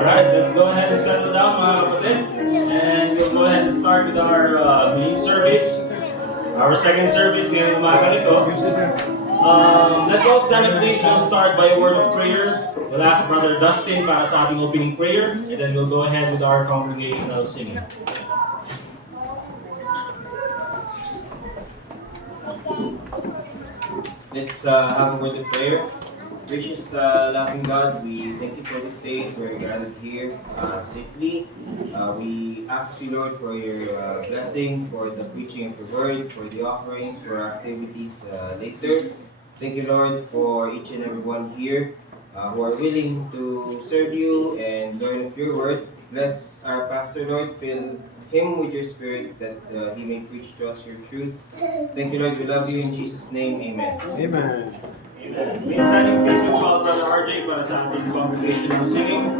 Alright, let's go ahead and settle down mga kapatid. And we'll go ahead and start with our main service. Our second service ngayong umaga nito. Let's all stand up please. We'll start by a word of prayer. We'll ask Brother Dustin para sa ating opening prayer. And then we'll go ahead with our congregational singing. Let's have a word of prayer. Gracious, loving God, we thank you for this day. We're gathered here safely. We ask you, Lord, for your blessing, for the preaching of your word, for the offerings, for our activities later. Thank you, Lord, for each and every one here who are willing to serve you and learn of your word. Bless our pastor, Lord. Fill him with your spirit that he may preach to us your truths. Thank you, Lord. We love you in Jesus' name. Amen. Amen. Amen. May standing please with call Brother RJ para sa ating congregational singing.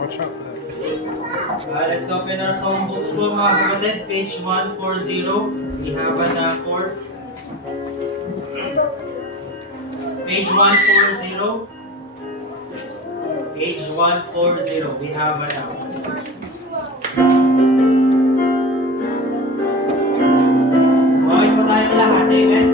Watch out for that. Let's open our song books po mga kapatid. Page 140. We have an chord. Page 140. Page 140. We have an okay po tayong lahat. Amen.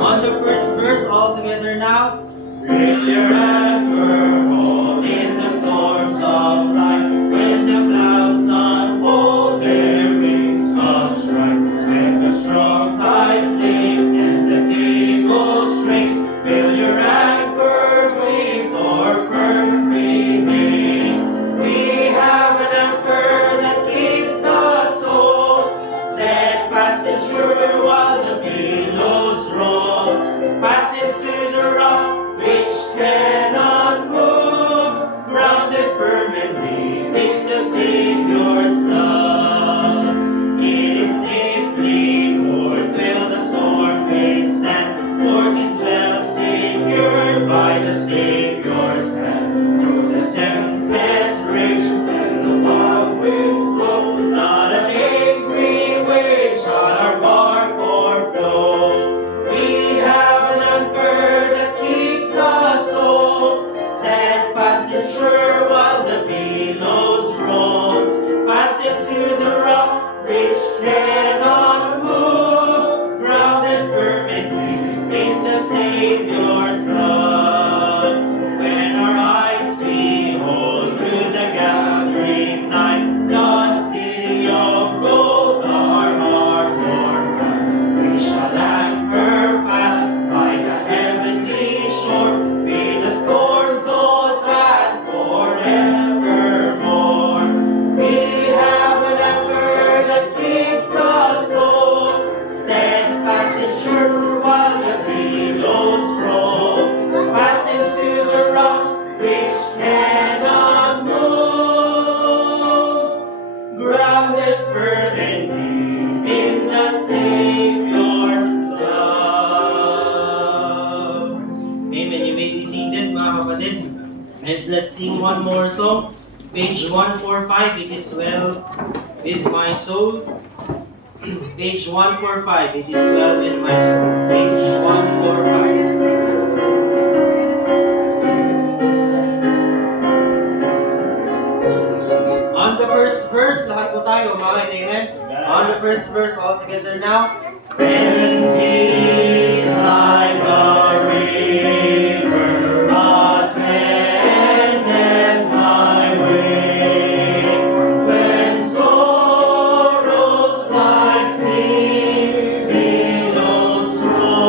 On the first verse, all together now. Will your anchor hold in the storms of life, when the clouds unfold their wings of strife, when the strong tides lift and the cables strain, will your anchor cleave or firm remain? We have an anchor that keeps the soul steadfast and sure while the billows roll, fastened to the rock which cannot move, grounded firm and deep in the Savior's love. It is safely moored till the storm fades and Lord is well secured by the Savior's hand. Through the tempest rages and the wild winds blow, not an angry wave shall our bark o'erflow. We have an anchor that keeps the soul steadfast and sure while the billows roll, fastened to the rock which cannot move, grounded firm and deep in the Savior's love. When our eyes behold through the gathering night the city of gold, our harbor bright, we shall anchor fast by the heavenly shore, be the storms all past forevermore. We have an anchor that keeps the soul steadfast and sure while the billows roll, fastened to the rock which cannot move, grounded firm and deep in the Savior's love. Amen. You may be seated mga kapatid. And let's sing one more song. Page 145. It is well with my soul. Page 145. It is well with my soul. Page 145. On the first verse, lahat po tayo, umakit, amen? On the first verse, all together now. When peace like a river attendeth my way, when sorrows like sea billows roll,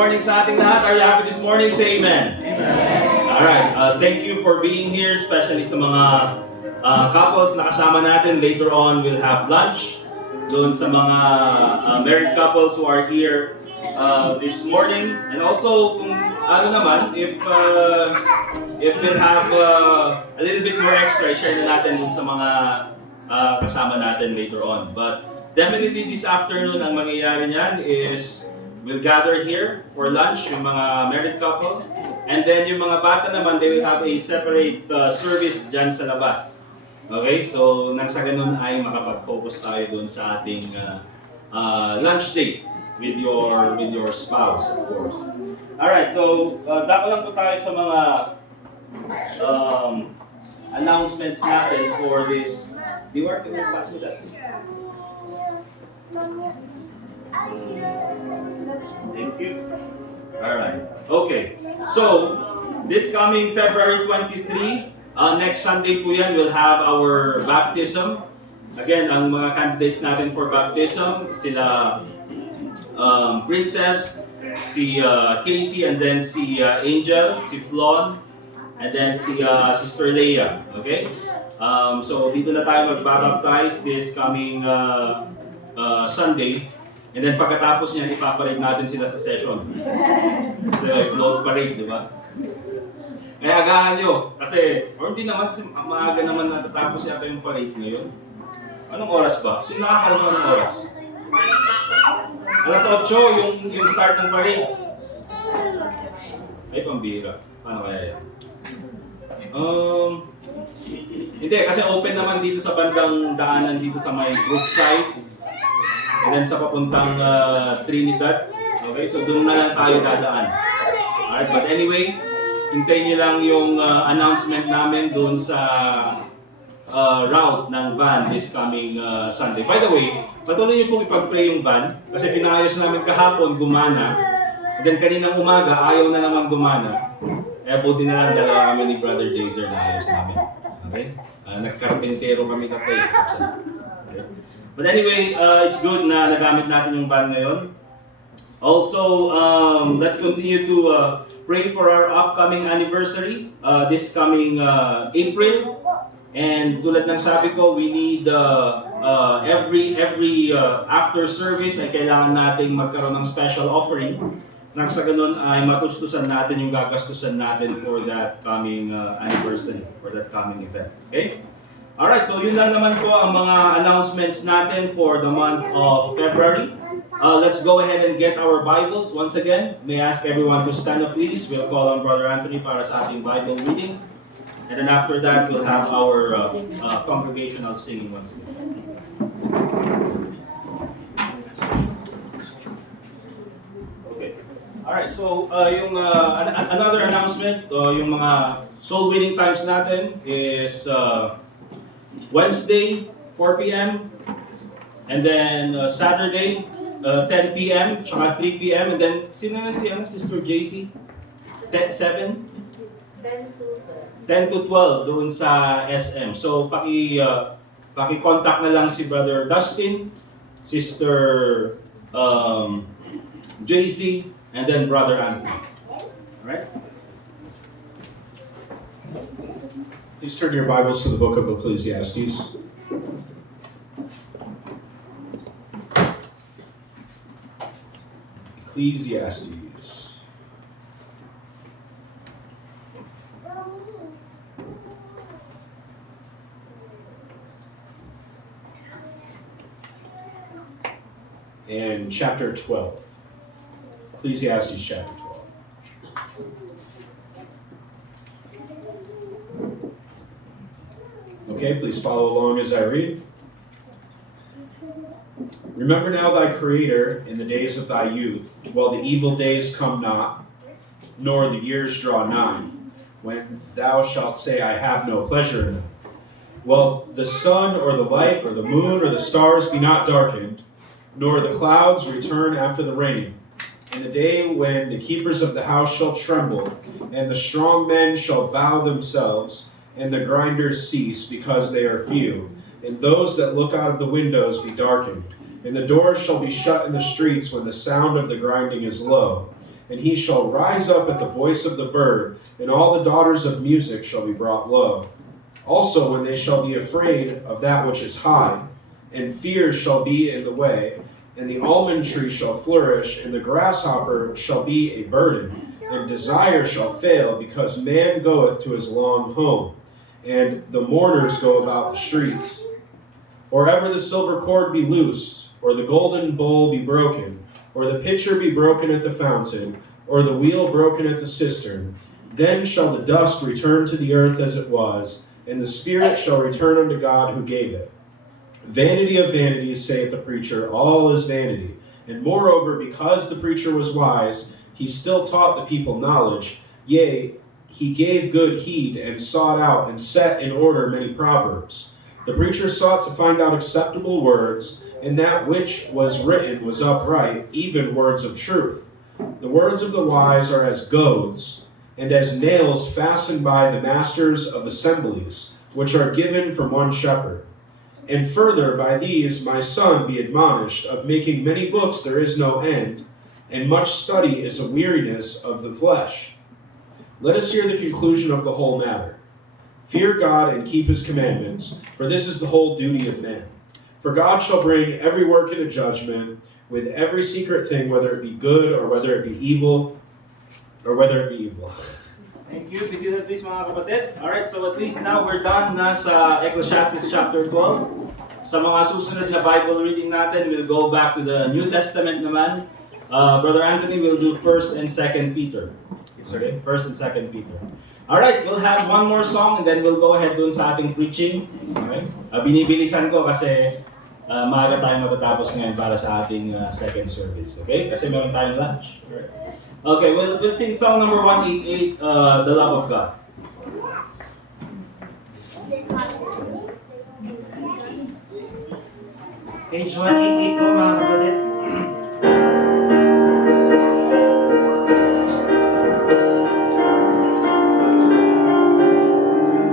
morning sa ating lahat. Are you happy this morning? Say amen. Alright, thank you for being here, especially sa mga couples na kasama natin. Later on, we'll have lunch doon sa mga married couples who are here this morning. And also, kung ano naman, if we'll have a little bit more extra, share na natin dun sa mga kasama natin later on. But definitely this afternoon, ang mangyayari niyan is we'll gather here for lunch, yung mga married couples. And then yung mga bata naman, they will have a separate service dyan sa labas. Okay, so nang sa ganun ay makapag-focus tayo dun sa ating lunch date with your spouse, of course. Alright, so dako lang po tayo sa mga announcements natin for this. Diwar, can you pass me that? Thank you. Alright. Okay. So, this coming February 23, next Sunday po yan, we'll have our baptism. Again, ang mga candidates natin for baptism, sila Princess, si Casey, and then si Angel, si Flon, and then si Sister Leia. Okay? So, dito na tayo magbabaptize this coming Sunday. And then pagkatapos niyan, ipaparade natin sila sa session. So, float parade, di ba? Kaya agahan nyo. Kasi, or hindi naman, kasi maaga naman natatapos yata yung parade ngayon. Anong oras ba? Sino nakakalaman anong oras? Alas 8 yung start ng parade. Ay, pambira. Paano kaya yan? Hindi, kasi open naman dito sa bandang daanan dito sa may Brookside. And then sa papuntang Trinidad. Okay, so doon na lang tayo dadaan. Alright, but anyway, hintayin niyo lang yung announcement namin doon sa route ng van this coming Sunday. By the way, patuloy niyo pong ipag-pray yung van kasi pinayos namin kahapon, gumana. And then kaninang umaga, ayaw na naman gumana. Kaya buti na lang dalawa kami ni Brother Jazer na ayos namin. Okay? Nagkarpentero kami kapay. Okay? But anyway, it's good na nagamit natin yung van ngayon. Also, let's continue to pray for our upcoming anniversary this coming April. And tulad ng sabi ko, we need every after service ay kailangan nating magkaroon ng special offering. Nang sa ganun ay matustusan natin yung gagastusan natin for that coming anniversary, for that coming event. Okay? Alright, so yun lang naman po ang mga announcements natin for the month of February. Let's go ahead and get our Bibles. Once again, may I ask everyone to stand up please. We'll call on Brother Anthony para sa ating Bible reading. And then after that, we'll have our congregational singing once again. Okay. Alright, so yung another announcement, yung mga soul winning times natin is Wednesday, 4 p.m. And then Saturday, 10 p.m. Tsaka 3 p.m. And then, sino na si Sister JC? 7? 10 to 12 doon sa SM. So, paki-contact na lang si Brother Dustin, Sister JC, and then Brother Anthony. Alright? Please turn your Bibles to the book of Ecclesiastes. Ecclesiastes. And chapter 12. Ecclesiastes chapter 12. Okay, please follow along as I read. Remember now thy Creator in the days of thy youth, while the evil days come not, nor the years draw nigh, when thou shalt say, I have no pleasure in them. Well, the sun or the light or the moon or the stars be not darkened, nor the clouds return after the rain. In the day when the keepers of the house shall tremble, and the strong men shall bow themselves, and the grinders cease, because they are few, and those that look out of the windows be darkened. And the doors shall be shut in the streets when the sound of the grinding is low. and he shall rise up at the voice of the bird, and all the daughters of music shall be brought low. Also, when they shall be afraid of that which is high, and fear shall be in the way, and the almond tree shall flourish, and the grasshopper shall be a burden, and desire shall fail, because man goeth to his long home, and the mourners go about the streets. Or ever the silver cord be loosed, or the golden bowl be broken, or the pitcher be broken at the fountain, or the wheel broken at the cistern, then shall the dust return to the earth as it was, and the spirit shall return unto God who gave it. Vanity of vanities, saith the preacher, all is vanity. And moreover, because the preacher was wise, he still taught the people knowledge. Yea, he gave good heed, and sought out, and set in order many proverbs. The preacher sought to find out acceptable words, and that which was written was upright, even words of truth. The words of the wise are as goads, and as nails fastened by the masters of assemblies, which are given from one shepherd. And further, by these, my son, be admonished, of making many books there is no end, and much study is a weariness of the flesh. Let us hear the conclusion of the whole matter. Fear God and keep his commandments, for this is the whole duty of man. For God shall bring every work into judgment, with every secret thing, whether it be good or whether it be evil, Thank you. This is at least mga kapatid. Alright, so at least now we're done na sa Ecclesiastes chapter 12. Sa mga susunod na Bible reading natin, we'll go back to the New Testament naman. Brother Anthony will do 1st and 2nd Peter. Okay, 1st and 2nd Peter. Alright, we'll have one more song and then we'll go ahead dun sa ating preaching. Okay? Binibilisan ko kasi maaga tayong matatapos ngayon para sa ating second service. Okay? Kasi meron tayong lunch. Alright. Okay, we'll sing song number 188, The Love of God. Page 188 po mga kapatid.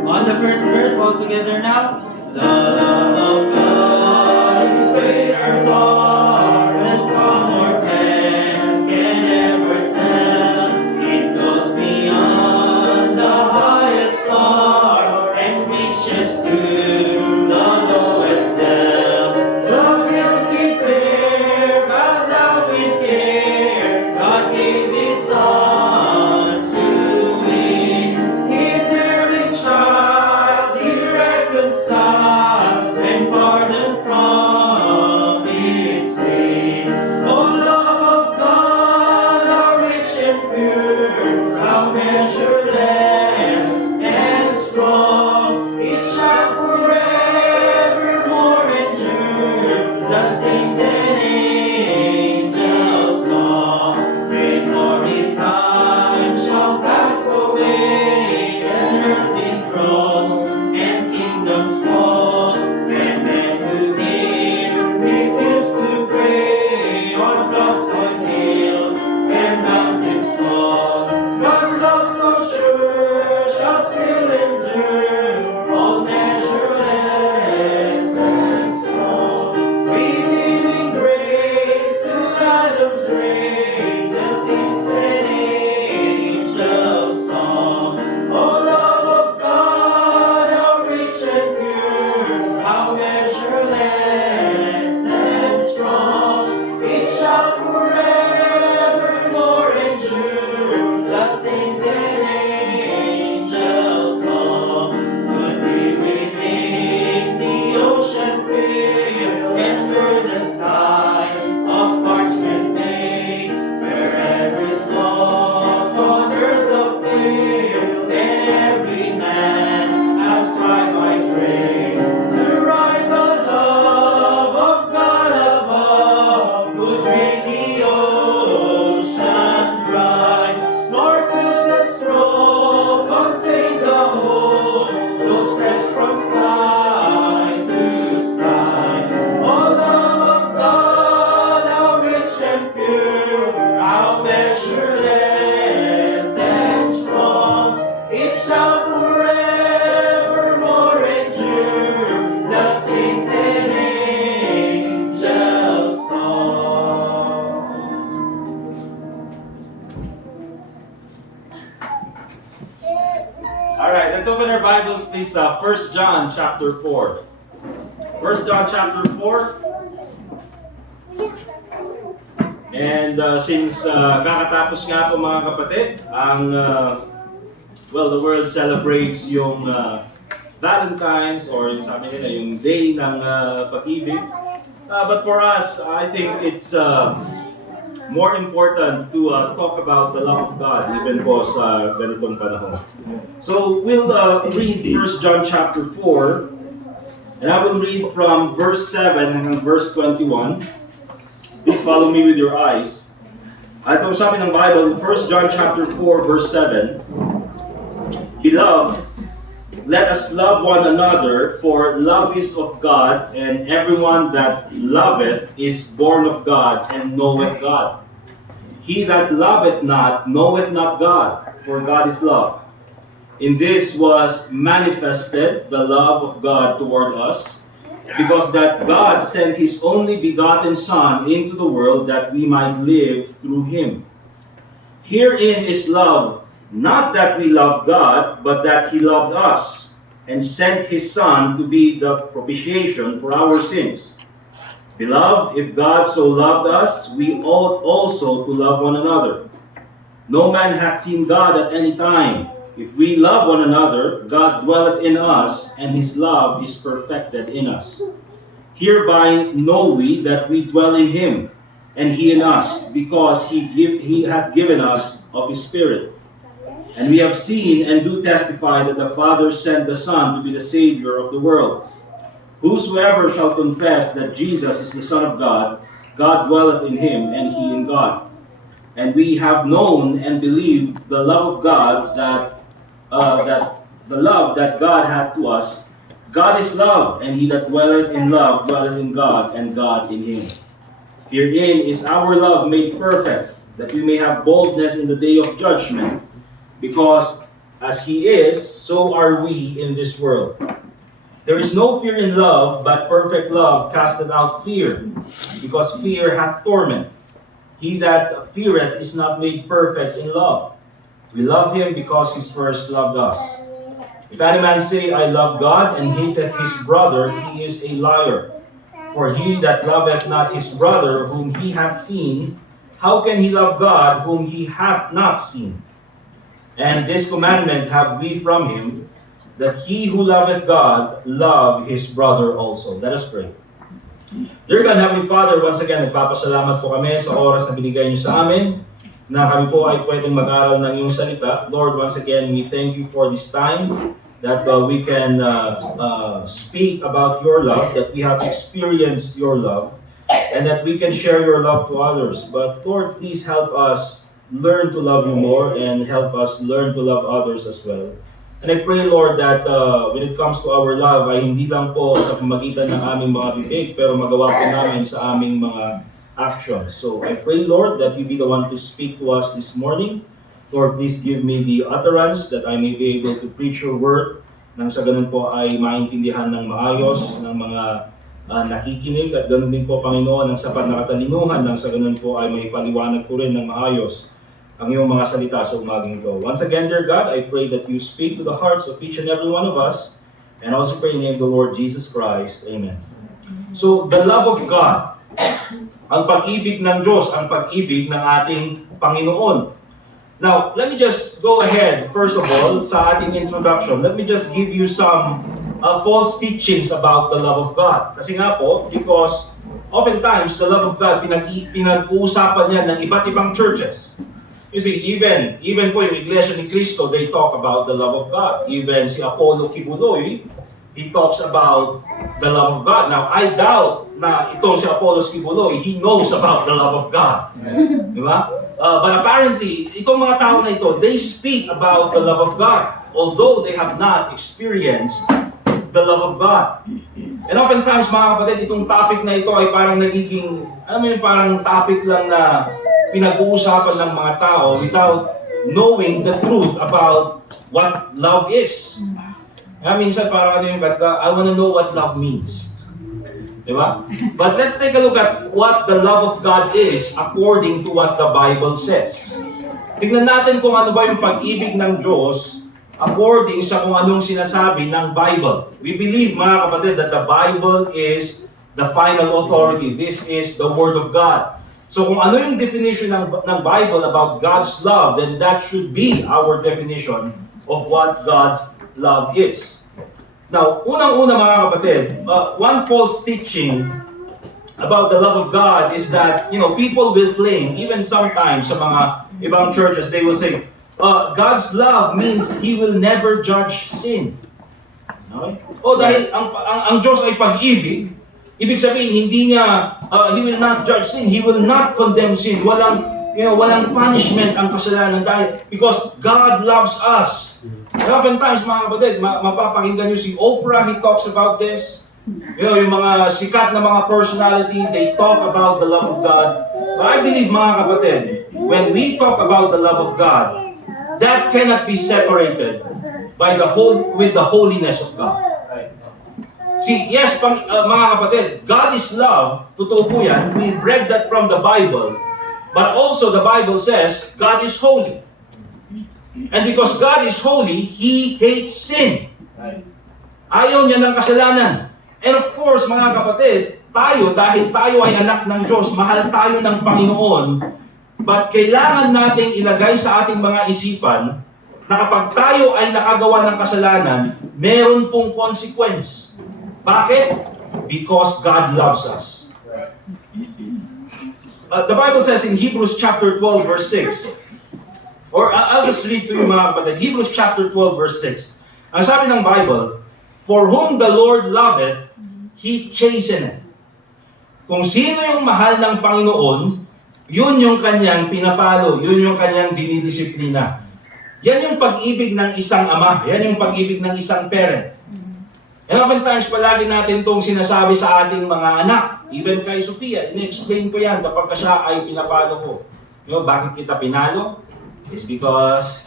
On the first verse, all together now. The love of God is greater far than song or pen can ever tell. It goes beyond the highest star and reaches to the lowest cell. The guilty pair bow down with care. God gave His Son to win His erring child. He reconciled All right, let's open our Bibles, please. 1 John chapter 4. 1 John chapter 4. And since kakatapos nga po mga kapatid, ang the world celebrates yung Valentine's or yung sabi nila yung day ng pag-ibig. But for us, I think it's more important to talk about the love of God even po sa ganitong panahon. So we'll read 1 John chapter 4 and I will read from verse 7 hanggang verse 21. Please follow me with your eyes. At kung sabi ng Bible, 1 John chapter 4 verse 7, Beloved, let us love one another, for love is of God, and everyone that loveth is born of God and knoweth God. He that loveth not knoweth not God, for God is love. In this was manifested the love of God toward us, because that God sent His only begotten Son into the world that we might live through Him. Herein is love, not that we loved God, but that He loved us, and sent His Son to be the propitiation for our sins. Beloved, if God so loved us, we ought also to love one another. No man hath seen God at any time. If we love one another, God dwelleth in us, and His love is perfected in us. Hereby know we that we dwell in Him, and He in us, because He hath given us of His Spirit. And we have seen and do testify that the Father sent the Son to be the Savior of the world. Whosoever shall confess that Jesus is the Son of God, God dwelleth in Him, and He in God. And we have known and believed the love of God that the love that God hath to us. God is love, and he that dwelleth in love dwelleth in God, and God in him. Herein is our love made perfect, that we may have boldness in the day of judgment, because as He is, so are we in this world. There is no fear in love, but perfect love casteth out fear, because fear hath torment. He that feareth is not made perfect in love. We love Him because He first loved us. If any man say, I love God, and hateth his brother, he is a liar. For he that loveth not his brother whom he hath seen, how can he love God whom he hath not seen? And this commandment have we from Him, that he who loveth God, love his brother also. Let us pray. Dear God, Heavenly Father, once again, nagpapasalamat po kami sa oras na binigay niyo sa amin, na kami po ay pwedeng mag-aral ng iyong salita. Lord, once again, we thank you for this time that we can speak about your love, that we have experienced your love, and that we can share your love to others. But Lord, please help us learn to love you more and help us learn to love others as well. And I pray, Lord, that when it comes to our love, ay hindi lang po sa pamagitan ng aming mga bibig, pero magawa po namin sa aming mga actions. So I pray, Lord, that you be the one to speak to us this morning. Lord, please give me the utterance that I may be able to preach your word, nang sa ganun po ay maintindihan ng maayos ng mga nakikinig, at ganun din po, Panginoon, ng sapat na katalinuhan, nang sa ganun po ay may paliwanag ko rin ng maayos ang iyong mga salita sa umagang ito. Once again, dear God, I pray that you speak to the hearts of each and every one of us, and also pray in the name of the Lord Jesus Christ. Amen. So, the love of God, ang pag-ibig ng Diyos, ang pag-ibig ng ating Panginoon. Now, let me just go ahead, first of all, sa ating introduction. Let me just give you some false teachings about the love of God. Kasi nga po, because oftentimes, the love of God, pinag-uusapan yan ng iba't ibang churches. You see, even po yung Iglesia ni Cristo, they talk about the love of God. Even si Apollo Kibuloy, he talks about the love of God. Now, I doubt na itong si Apollos Kibuloy, he knows about the love of God. Di ba? But apparently, itong mga tao na ito, they speak about the love of God, although they have not experienced the love of God. And oftentimes, mga kapatid, itong topic na ito ay parang nagiging, parang topic lang na pinag-uusapan ng mga tao without knowing the truth about what love is. Minsan parang I want to know what love means. Diba? But let's take a look at what the love of God is according to what the Bible says. Tignan natin kung ano ba yung pag-ibig ng Diyos according sa kung anong sinasabi ng Bible. We believe, mga kapatid, that the Bible is the final authority. This is the Word of God. So kung ano yung definition ng Bible about God's love, then that should be our definition of what God's love is. Now, unang-una mga kapatid, one false teaching about the love of God is that, people will claim, even sometimes sa mga ibang churches, they will say, God's love means He will never judge sin. Okay? Dahil ang Diyos ay pag-ibig, ibig sabihin, hindi niya, He will not judge sin, He will not condemn sin. Walang punishment ang kasalanan dahil because God loves us. Oftentimes, mga kapatid, mapapakinggan niyo si Oprah, he talks about this. Yung mga sikat na mga personality, they talk about the love of God. But I believe, mga kapatid, when we talk about the love of God, that cannot be separated with the holiness of God. See, yes, mga kapatid, God is love, totoo po yan, we read that from the Bible, but also the Bible says, God is holy. And because God is holy, He hates sin. Ayaw niya ng kasalanan. And of course, mga kapatid, dahil tayo ay anak ng Diyos, mahal tayo ng Panginoon, but kailangan nating ilagay sa ating mga isipan na kapag tayo ay nakagawa ng kasalanan, meron pong consequence. Bakit? Because God loves us. The Bible says in Hebrews chapter 12 verse 6, or I'll just read to you mga kapatid, Hebrews chapter 12 verse 6. Ang sabi ng Bible, for whom the Lord loveth, He chasteneth. Kung sino yung mahal ng Panginoon, yun yung kanyang pinapalo, yun yung kanyang dinidisiplina. Yan yung pag-ibig ng isang ama, yan yung pag-ibig ng isang parent. And oftentimes, palagi natin itong sinasabi sa ating mga anak. Even kay Sofia, in-explain ko yan kapag siya ay pinapalo ko. Bakit kita pinalo? It's because,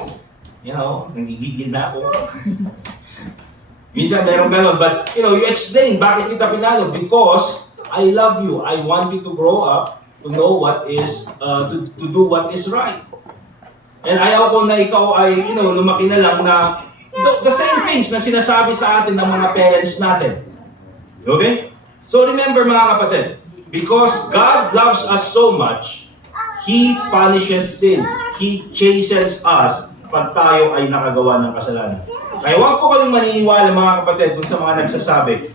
nanggigigil na ako. Minsan meron ganun, but, you explain bakit kita pinalo. Because I love you. I want you to grow up to know what is, to do what is right. And ayaw ko na ikaw ay, lumaki na lang na the same things na sinasabi sa atin ng mga parents natin. Okay? So remember mga kapatid, because God loves us so much, He punishes sin. He chastens us pag tayo ay nakagawa ng kasalanan. Kaya huwag po kayong maniniwala mga kapatid kung sa mga nagsasabi,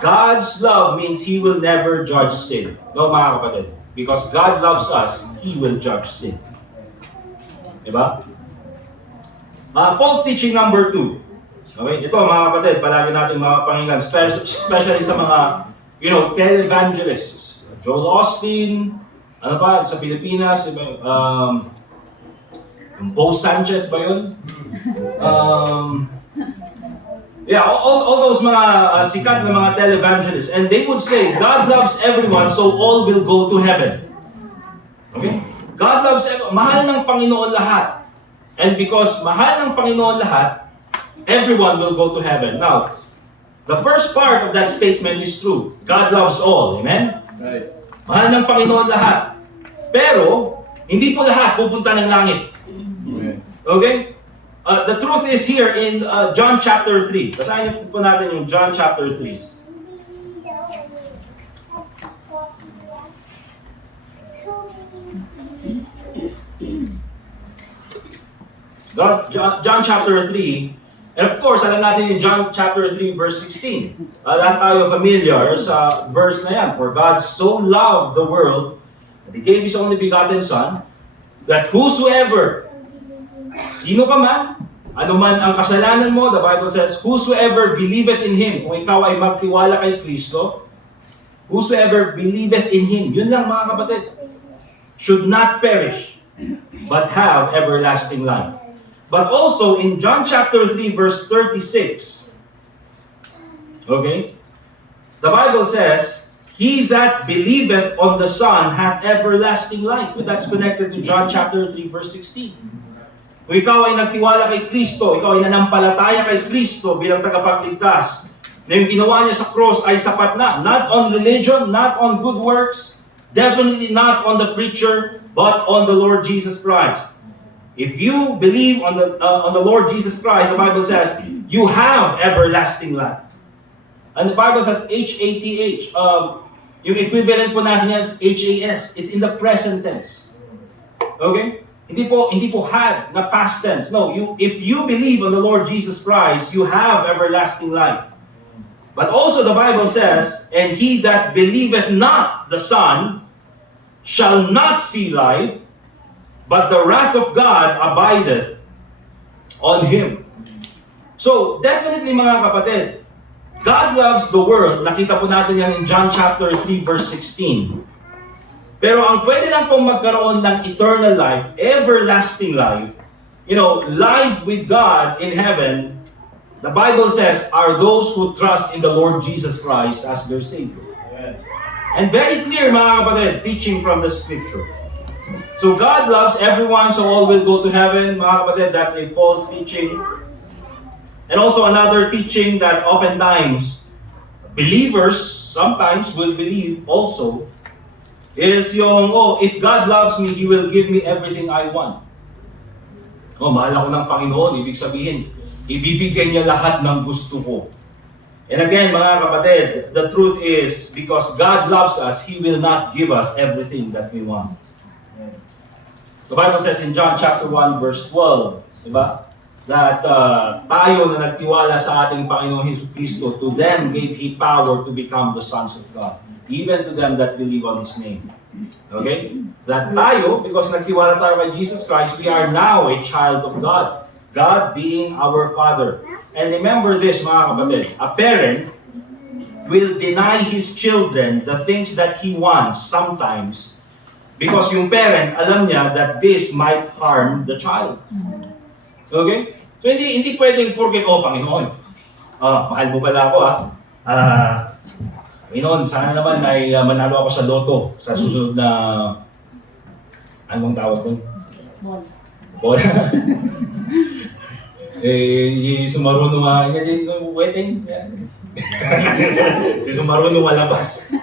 God's love means He will never judge sin. No mga kapatid. Because God loves us, He will judge sin. Diba? False teaching number 2. Okay, ito mga kapatid, palagi natin mapapakinggan, especially sa mga, televangelists. Joel Austin, sa Pilipinas, Bo Sanchez ba yun? All those mga sikat na mga televangelists. And they would say, God loves everyone, so all will go to heaven. Okay? God loves everyone. Mahal ng Panginoon lahat. And because mahal ng Panginoon lahat, everyone will go to heaven. Now, the first part of that statement is true. God loves all. Amen? Right. Mahal ng Panginoon lahat. Pero, hindi po lahat pupunta ng langit. Okay? The truth is here in John chapter 3. Basahin po natin yung John chapter 3. John chapter 3. And of course, alam natin yung John chapter 3 verse 16. Lahat tayo familiar sa verse na yan. For God so loved the world that He gave His only begotten Son, that whosoever, sino ka man, ano man ang kasalanan mo, the Bible says, whosoever believeth in Him, kung ikaw ay magtiwala kay Kristo, whosoever believeth in Him, yun lang mga kapatid, should not perish, but have everlasting life. But also in John chapter 3 verse 36, okay, the Bible says, he that believeth on the Son hath everlasting life. And that's connected to John chapter 3 verse 16. Kung ikaw ay nagtiwala kay Kristo, ikaw ay nanampalataya kay Kristo bilang tagapagligtas, na yung ginawa niya sa cross ay sapat na. Not on religion, not on good works, definitely not on the preacher, but on the Lord Jesus Christ. If you believe on the Lord Jesus Christ, the Bible says, you have everlasting life. And the Bible says H-A-T-H. Yung equivalent po natin is H-A-S. It's in the present tense. Okay? Hindi po had na past tense. No, if you believe on the Lord Jesus Christ, you have everlasting life. But also the Bible says, and he that believeth not the Son shall not see life, but the wrath of God abideth on him. So, definitely mga kapatid, God loves the world. Nakita po natin yan in John chapter 3 verse 16. Pero ang pwede lang pong magkaroon ng eternal life, everlasting life, life with God in heaven, the Bible says, are those who trust in the Lord Jesus Christ as their Savior. And very clear mga kapatid, teaching from the Scripture. So God loves everyone, so all will go to heaven. Mga kapatid, that's a false teaching. And also another teaching that oftentimes believers sometimes will believe also is yung, if God loves me, He will give me everything I want. Mahal ako ng Panginoon, ibig sabihin, ibibigay niya lahat ng gusto ko. And again, mga kapatid, the truth is, because God loves us, He will not give us everything that we want. The Bible says in John chapter 1 verse 12, diba? That tayo na nagtiwala sa ating Panginoon Hesus Kristo, to them gave He power to become the sons of God, even to them that believe on His name. Okay? That tayo, because nagtiwala tayo kay Jesus Christ, we are now a child of God. God being our Father. And remember this, mga kapatid, a parent will deny his children the things that he wants sometimes because yung parent, alam niya that this might harm the child. Okay? So hindi pwedeng porket, Panginoon, mahal mo pala ako Panginoon, sana naman ay manalo ako sa loto sa susunod na, anong tawag ko? Bola. Sumarunong wedding. Sumarunong malabas.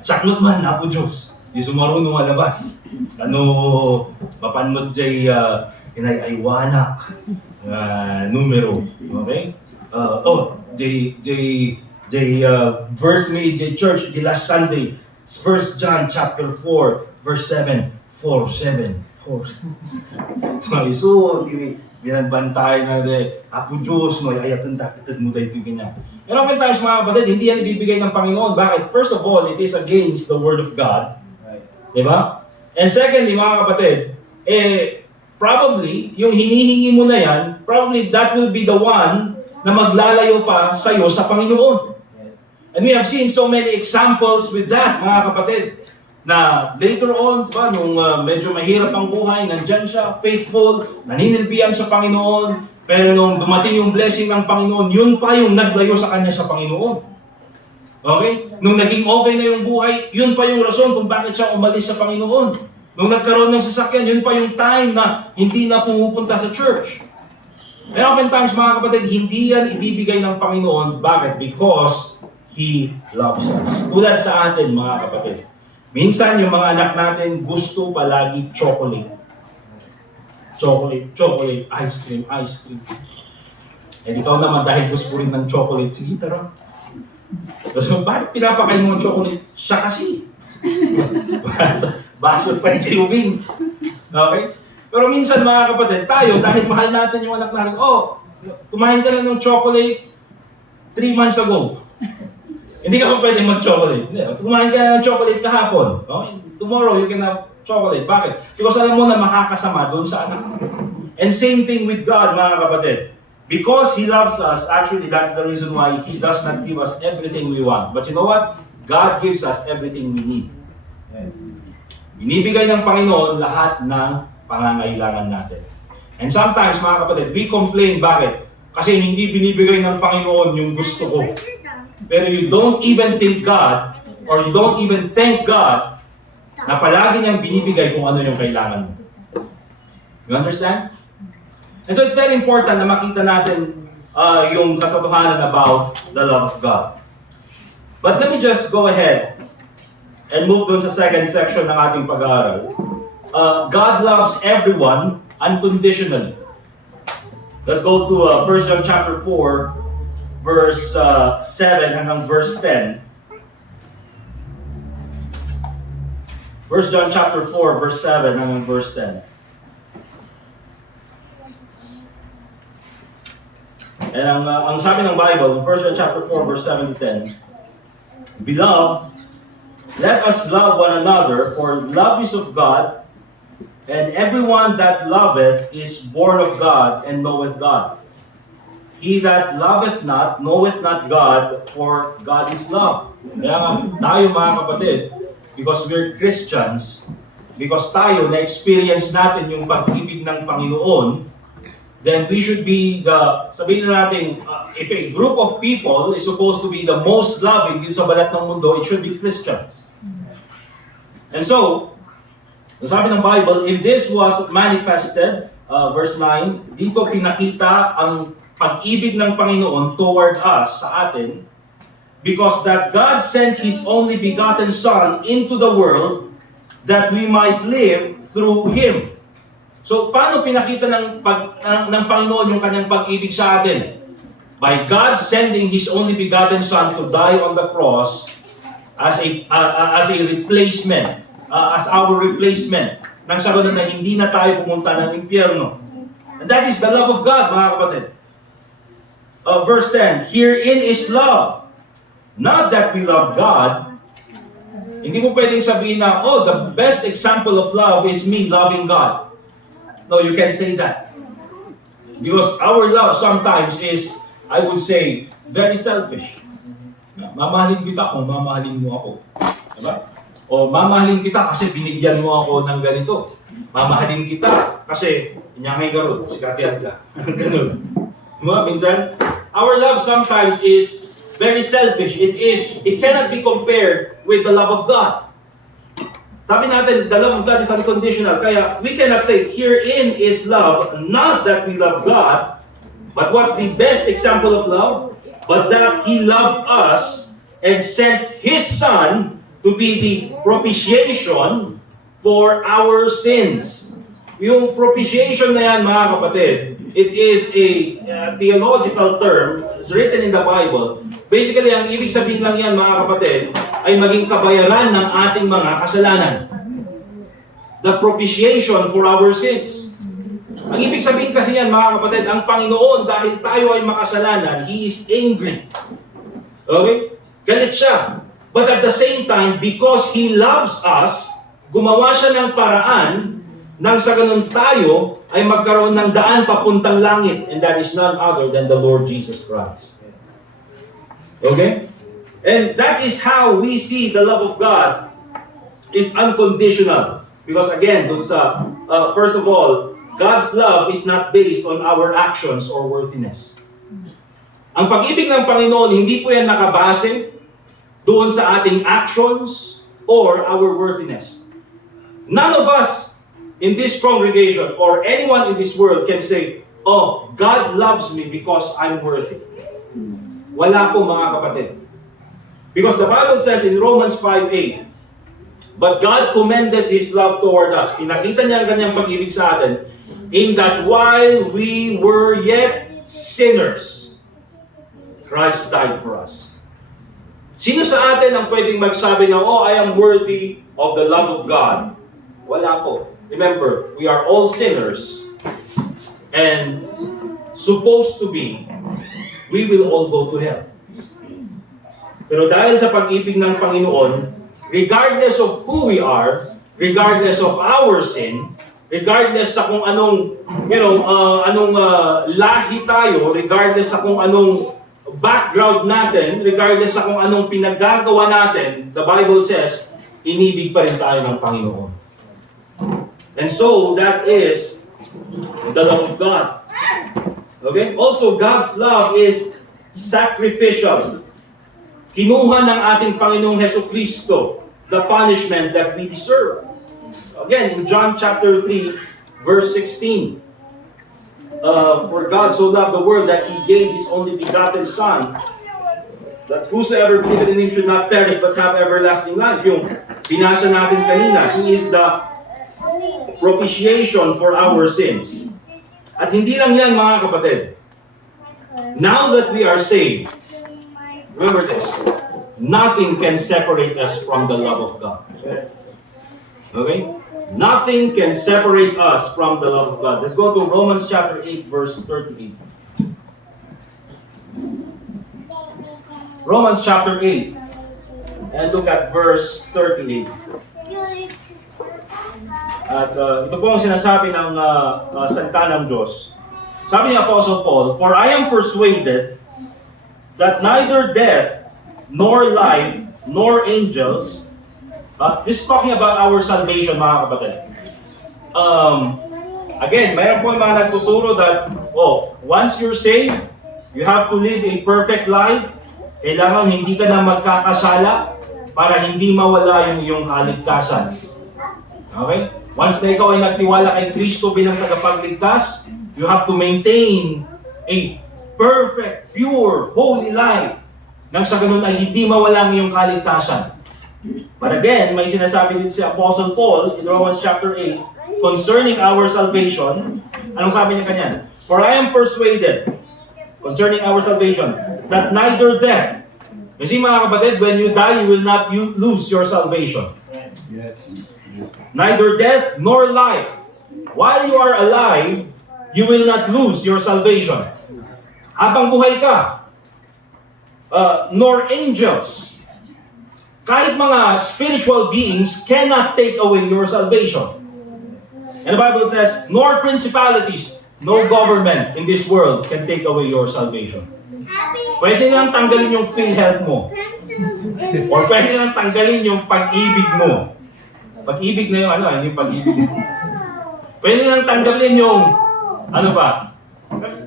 Saklot man, Apo Diyos. Sumarunong malabas. Mapanod jay inayaywanak numero. Okay? Verse me, church, the last Sunday, 1 John chapter 4, verse 7. 4. So, binanbantay na Apo Diyos, ayatan takitad mo dahil ganyan. And oftentimes mga kapatid, hindi yan ibibigay ng Panginoon. Bakit? First of all, it is against the Word of God. Right. Diba? And secondly, mga kapatid, probably, yung hinihingi mo na yan, probably that will be the one na maglalayo pa sa'yo sa Panginoon. Yes. And we have seen so many examples with that, mga kapatid, na later on, diba, nung medyo mahirap ang buhay, nandyan siya, faithful, naninilbihan sa Panginoon, pero nung dumating yung blessing ng Panginoon, yun pa yung naglayo sa kanya sa Panginoon. Okay? Nung naging okay na yung buhay, yun pa yung rason kung bakit siya umalis sa Panginoon. Nung nagkaroon ng sasakyan, yun pa yung time na hindi na pumupunta sa church. And oftentimes, mga kapatid, hindi yan ibibigay ng Panginoon. Bakit? Because He loves us. Tulad sa atin, mga kapatid. Minsan, yung mga anak natin gusto palagi chocolate. Chocolate, ice cream. And ikaw naman, dahil gusto rin ng chocolate, sige, tara. So, bakit pinapakain mo ang chocolate? Siya kasi. Baso pa yung okay? Pero minsan, mga kapatid, tayo, dahil mahal natin yung anak natin, kumain ka na ng chocolate 3 months ago. Hindi ka pa pwede mag-chocolate. Kumain ka na ng chocolate kahapon. Okay? Tomorrow, you can have chocolate. Bakit? Because alam mo na makakasama doon sa anak. And same thing with God, mga kapatid. Because He loves us, actually, that's the reason why He does not give us everything we want. But you know what? God gives us everything we need. Yes. Binibigay ng Panginoon lahat ng pangangailangan natin. And sometimes, mga kapatid, we complain. Bakit? Kasi hindi binibigay ng Panginoon yung gusto ko. Pero you don't even thank God, or you don't even thank God, na palagi niyang binibigay kung ano yung kailangan mo. You understand? And so it's very important na makita natin yung katotohanan about the love of God. But let me just go ahead and move dun sa second section ng ating pag-aaral. God loves everyone unconditionally. Let's go to 1 John chapter 4, verse 7 hanggang verse 10. 1 John chapter 4, verse 7 hanggang verse 10. And ang sabi ng Bible, in 1 John chapter 4, verse 7 to 10, Beloved, let us love one another, for love is of God, and everyone that loveth is born of God and knoweth God. He that loveth not, knoweth not God, for God is love. Kaya nga tayo mga kapatid, because we're Christians, because tayo na-experience natin yung pag-ibig ng Panginoon, then we should be sabihin na natin, if a group of people is supposed to be the most loving dito sa balat ng mundo, it should be Christians. And so, sabi ng Bible, if this was manifested, verse 9, dito pinakita ang pag-ibig ng Panginoon toward us, sa atin, because that God sent His only begotten Son into the world that we might live through Him. So, paano pinakita ng Panginoon yung kanyang pag-ibig sa atin? By God sending His only begotten Son to die on the cross as a replacement, as our replacement, nang sa ganun na hindi na tayo pumunta ng impyerno. And that is the love of God, mga kapatid. Verse 10, Herein is love, not that we love God. Hindi mo pwedeng sabihin na, oh, the best example of love is me loving God. No, you can't say that. Because our love sometimes is, I would say, very selfish. Mamahalin kita kung mamahalin mo ako. Diba? O mamahalin kita kasi binigyan mo ako ng ganito. Mamahalin kita kasi inyangay garot, sikatihan ka. Ganun. Diba? Minsan, our love sometimes is very selfish. It cannot be compared with the love of God. Sabi natin, the love of God is unconditional. Kaya we cannot say, herein is love, not that we love God, but what's the best example of love? But that He loved us and sent His Son to be the propitiation for our sins. Yung propitiation na yan, mga kapatid, it is a theological term. It's written in the Bible. Basically, ang ibig sabihin lang yan, mga kapatid, ay maging kabayaran ng ating mga kasalanan. The propitiation for our sins. Ang ibig sabihin kasi yan, mga kapatid, ang Panginoon, dahil tayo ay makasalanan, He is angry. Okay? Galit siya. But at the same time, because He loves us, gumawa siya ng paraan nang sa ganun tayo ay magkaroon ng daan papuntang langit. And that is none other than the Lord Jesus Christ. Okay? And that is how we see the love of God is unconditional. Because again, dun sa, first of all, God's love is not based on our actions or worthiness. Ang pag-ibig ng Panginoon, hindi po yan nakabase doon sa ating actions or our worthiness. None of us in this congregation or anyone in this world can say, oh, God loves me because I'm worthy. Wala po, mga kapatid. Because the Bible says in Romans 5:8, but God commended His love toward us. Pinakita niya ang kanyang pag-ibig sa atin in that while we were yet sinners, Christ died for us. Sino sa atin ang pwedeng magsabi na, oh, I am worthy of the love of God? Wala po. Remember, we are all sinners and supposed to be, we will all go to hell. Pero dahil sa pag-ibig ng Panginoon, regardless of who we are, regardless of our sin, regardless sa kung anong, lahi tayo, regardless sa kung anong background natin, regardless sa kung anong pinaggagawa natin, the Bible says, inibig pa rin tayo ng Panginoon. And so, that is the love of God. Okay? Also, God's love is sacrificial. Kinuha ng ating Panginoong Hesukristo the punishment that we deserve. Again, in John chapter 3, verse 16, for God so loved the world that He gave His only begotten Son, that whosoever believeth in Him should not perish but have everlasting life. Yung binasa natin kanina, He is the propitiation for our sins. At hindi lang yan mga kapatid. Now that we are saved, remember this, nothing can separate us from the love of God. Okay? Nothing can separate us from the love of God. Let's go to Romans chapter 8, verse 38. Romans chapter 8, and look at verse 38. At ito po ang sinasabi ng salita ng Diyos. Sabi ni Apostle Paul, "For I am persuaded that neither death, nor life, nor angels," this is talking about our salvation, mga kapatid. Again, mayroon po yung mga nagtuturo that, once you're saved, you have to live a perfect life. Kailangan hindi ka na magkakasala para hindi mawala yung iyong kaligtasan. Okay? Once na ikaw ay nagtiwala kay Kristo bilang tagapagligtas, you have to maintain a perfect, pure, holy life. Nang sa ganun ay hindi mawala ang iyong kaligtasan. But again, may sinasabi din si Apostle Paul in Romans chapter 8 concerning our salvation. Anong sabi niya kanyan? "For I am persuaded," concerning our salvation, "that neither death," kasi mga kapatid, when you die, you will not lose your salvation. "Neither death nor life." While you are alive, you will not lose your salvation. Habang buhay ka, nor angels, kahit mga spiritual beings cannot take away your salvation. And the Bible says, "Nor principalities, no government in this world can take away your salvation." Pwede lang tanggalin yung PhilHealth mo. Or pwede lang tanggalin yung pag-ibig mo. Pag-ibig na yung hindi yung pag-ibig mo. Pwede lang tanggalin yung,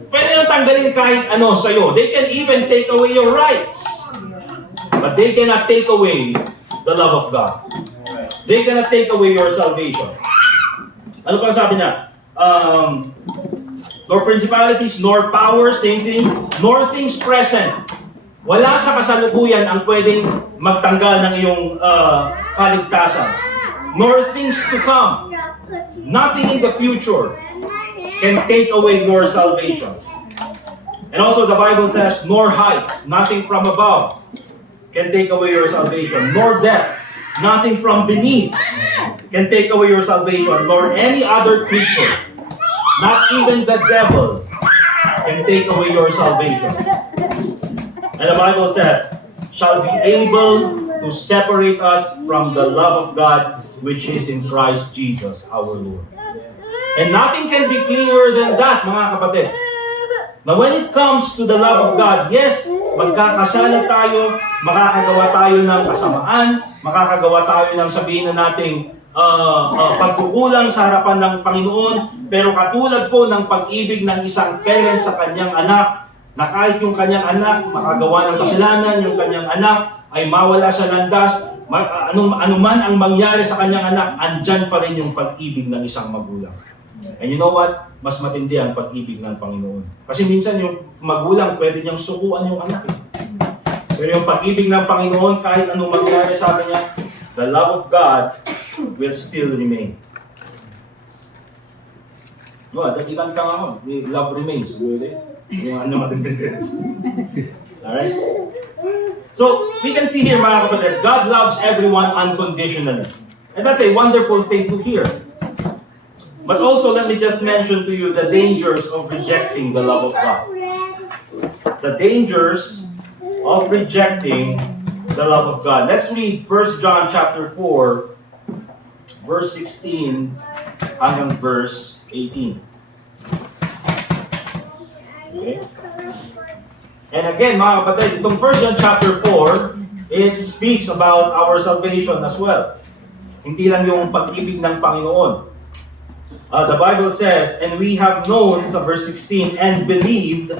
pwede lang tanggalin kahit ano sa'yo. They can even take away your rights. But they cannot take away the love of God. They cannot take away your salvation. Ano pa sabi niya? Nor principalities, nor powers, same thing, nor things present. Wala sa kasalukuyan ang pwedeng magtanggal ng iyong kaligtasan. Nor things to come. Nothing in the future can take away your salvation. And also the Bible says, nor height, nothing from above can take away your salvation, nor death, nothing from beneath can take away your salvation, nor any other creature, not even the devil, can take away your salvation. And the Bible says, shall be able to separate us from the love of God which is in Christ Jesus our Lord. And nothing can be clearer than that, mga kapatid. Now when it comes to the love of God, yes, magkakasala tayo, makakagawa tayo ng kasamaan, makakagawa tayo ng sabihin na nating pagkukulang sa harapan ng Panginoon, pero katulad po ng pag-ibig ng isang parent sa kanyang anak, na kahit yung kanyang anak makagawa ng kasalanan, yung kanyang anak ay mawala sa landas, anuman ang mangyari sa kanyang anak, andyan pa rin yung pag-ibig ng isang magulang. And you know what? Mas matindi ang pag-ibig ng Panginoon. Kasi minsan yung magulang, pwede niyang sukuan yung anak. Pero yung pag-ibig ng Panginoon, kahit anong mangyari, sabi niya, the love of God will still remain. No, datikan ka ako. Love remains. Yung ano matindi. Alright? So, we can see here, mga kapatid, God loves everyone unconditionally. And that's a wonderful thing to hear. But also, let me just mention to you the dangers of rejecting the love of God. The dangers of rejecting the love of God. Let's read 1 John chapter 4, verse 16 hanggang verse 18. Okay? And again, mga kapatid, itong 1 John chapter 4, it speaks about our salvation as well. Hindi lang yung pag-ibig ng Panginoon. The Bible says, and we have known, sa verse 16, and believed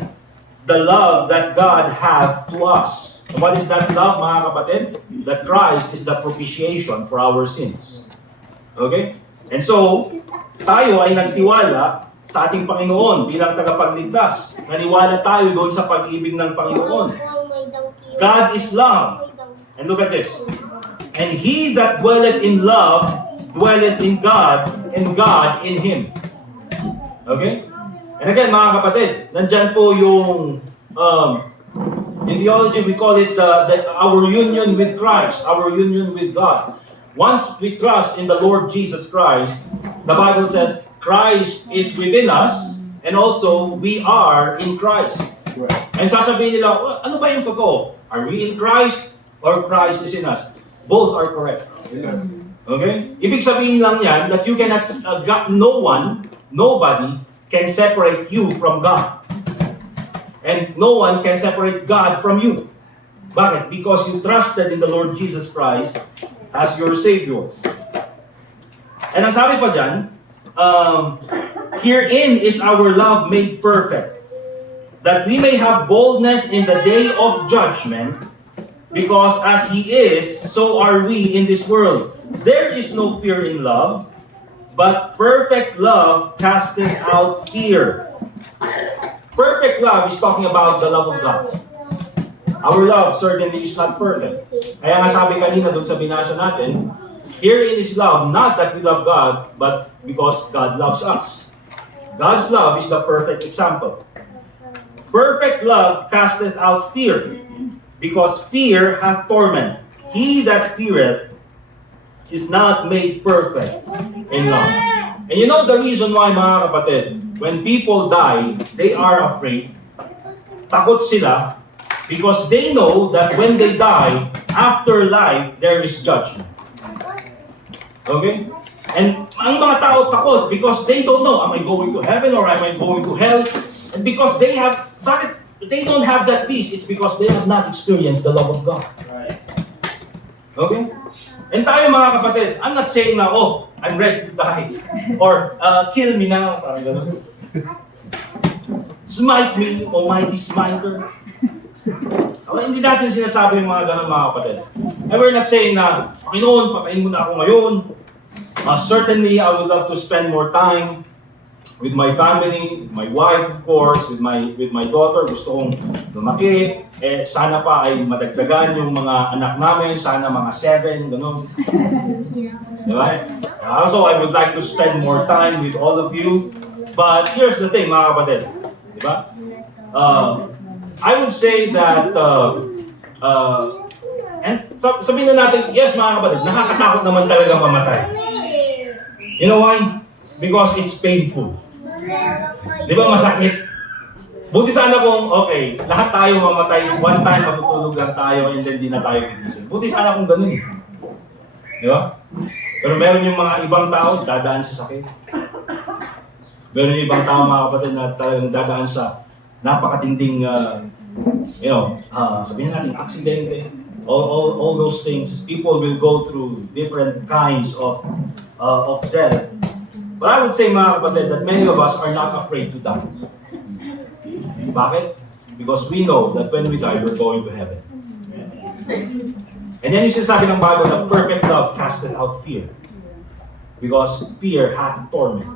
the love that God hath to us. So what is that love, mga kapatid? That Christ is the propitiation for our sins. Okay? And so, tayo ay nagtiwala sa ating Panginoon bilang tagapagligtas. Naniwala tayo doon sa pag-ibig ng Panginoon. God is love. And look at this. And he that dwelleth in love dwelleth in God, and God in him. Okay? And again, mga kapatid, nandyan po yung, in theology, we call it our union with Christ, our union with God. Once we trust in the Lord Jesus Christ, the Bible says, Christ is within us, and also we are in Christ. And sasabihin nila, "Oh, ano ba yung totoo? Are we in Christ or Christ is in us?" Both are correct. Okay? Ibig sabihin lang yan that you cannot, nobody can separate you from God. And no one can separate God from you. Bakit? Because you trusted in the Lord Jesus Christ as your Savior. And ang sabi pa dyan, herein is our love made perfect, that we may have boldness in the day of judgment, because as He is, so are we in this world. There is no fear in love, but perfect love casteth out fear. Perfect love is talking about the love of God. Our love certainly is not perfect. Kaya nga sabi kanina dun sa binasa natin, herein is love, not that we love God, but because God loves us. God's love is the perfect example. Perfect love casteth out fear, because fear hath torment. He that feareth is not made perfect in love. And you know the reason why, mga kapatid, when people die, they are afraid. Takot sila because they know that when they die, after life, there is judgment. Okay? And ang mga tao takot because they don't know, am I going to heaven or am I going to hell? And because they don't have that peace, it's because they have not experienced the love of God. Okay? And tayo mga kapatid, I'm not saying na, oh, I'm ready to die. Or, kill me now. Parang gano'n. Smite me, almighty smiter. Okay, hindi natin sinasabi yung mga gano'n mga kapatid. And we're not saying na, Panginoon, patayin mo na ako ngayon. Certainly, I would love to spend more time with my family, my wife, of course, with my daughter. Gusto kong lumaki. Sana pa ay madagdagan yung mga anak namin. Sana mga 7, gano'n. Diba? Also, I would like to spend more time with all of you. But here's the thing, mga kapatid. Diba? I would say that, and sabihin na natin, yes mga kapatid, nakakatakot naman talaga mamatay. You know why? Because it's painful. Di ba masakit? Buti sana kung, okay, lahat tayo mamatay, one time matutulog lang tayo and then di na tayo gigising. Buti sana kung ganun. Di ba? Pero meron yung mga ibang tao, dadaan sa sakit. Meron yung ibang tao, mga kapatid, na talagang dadaan sa napakatinding, sabihin natin, aksidente. All those things. People will go through different kinds of death. But I would say, mga kapatid, that many of us are not afraid to die. Bakit? Because we know that when we die, we're going to heaven. And then yung sinasabi ng Bible na perfect love casteth out fear. Because fear hath torment.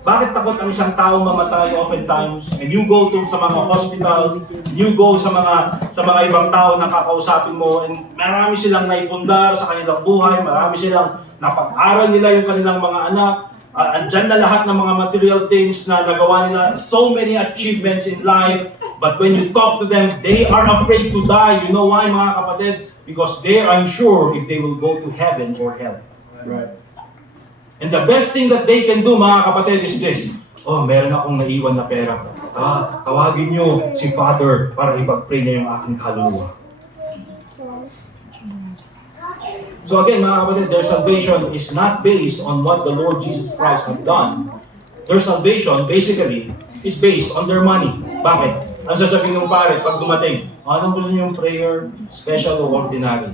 Bakit takot ang isang tao mamatay oftentimes? And you go to sa mga hospitals, you go sa mga ibang tao na kakausapin mo, and marami silang naipundar sa kanilang buhay, marami silang napag-aral nila yung kanilang mga anak, andyan na lahat ng mga material things na nagawa nila, so many achievements in life, but when you talk to them, they are afraid to die. You know why, mga kapatid? Because they are unsure if they will go to heaven or hell. Right. And the best thing that they can do, mga kapatid, is this. Oh, meron akong naiwan na pera. Tawagin nyo si Father para ipag-pray niya yung aking kaluluwa. So again, mga kapatid, their salvation is not based on what the Lord Jesus Christ has done. Their salvation, basically, is based on their money. Bakit? Ang sasabihin ng pare, pag dumating, anong gusto niyo yung prayer, special o ordinary?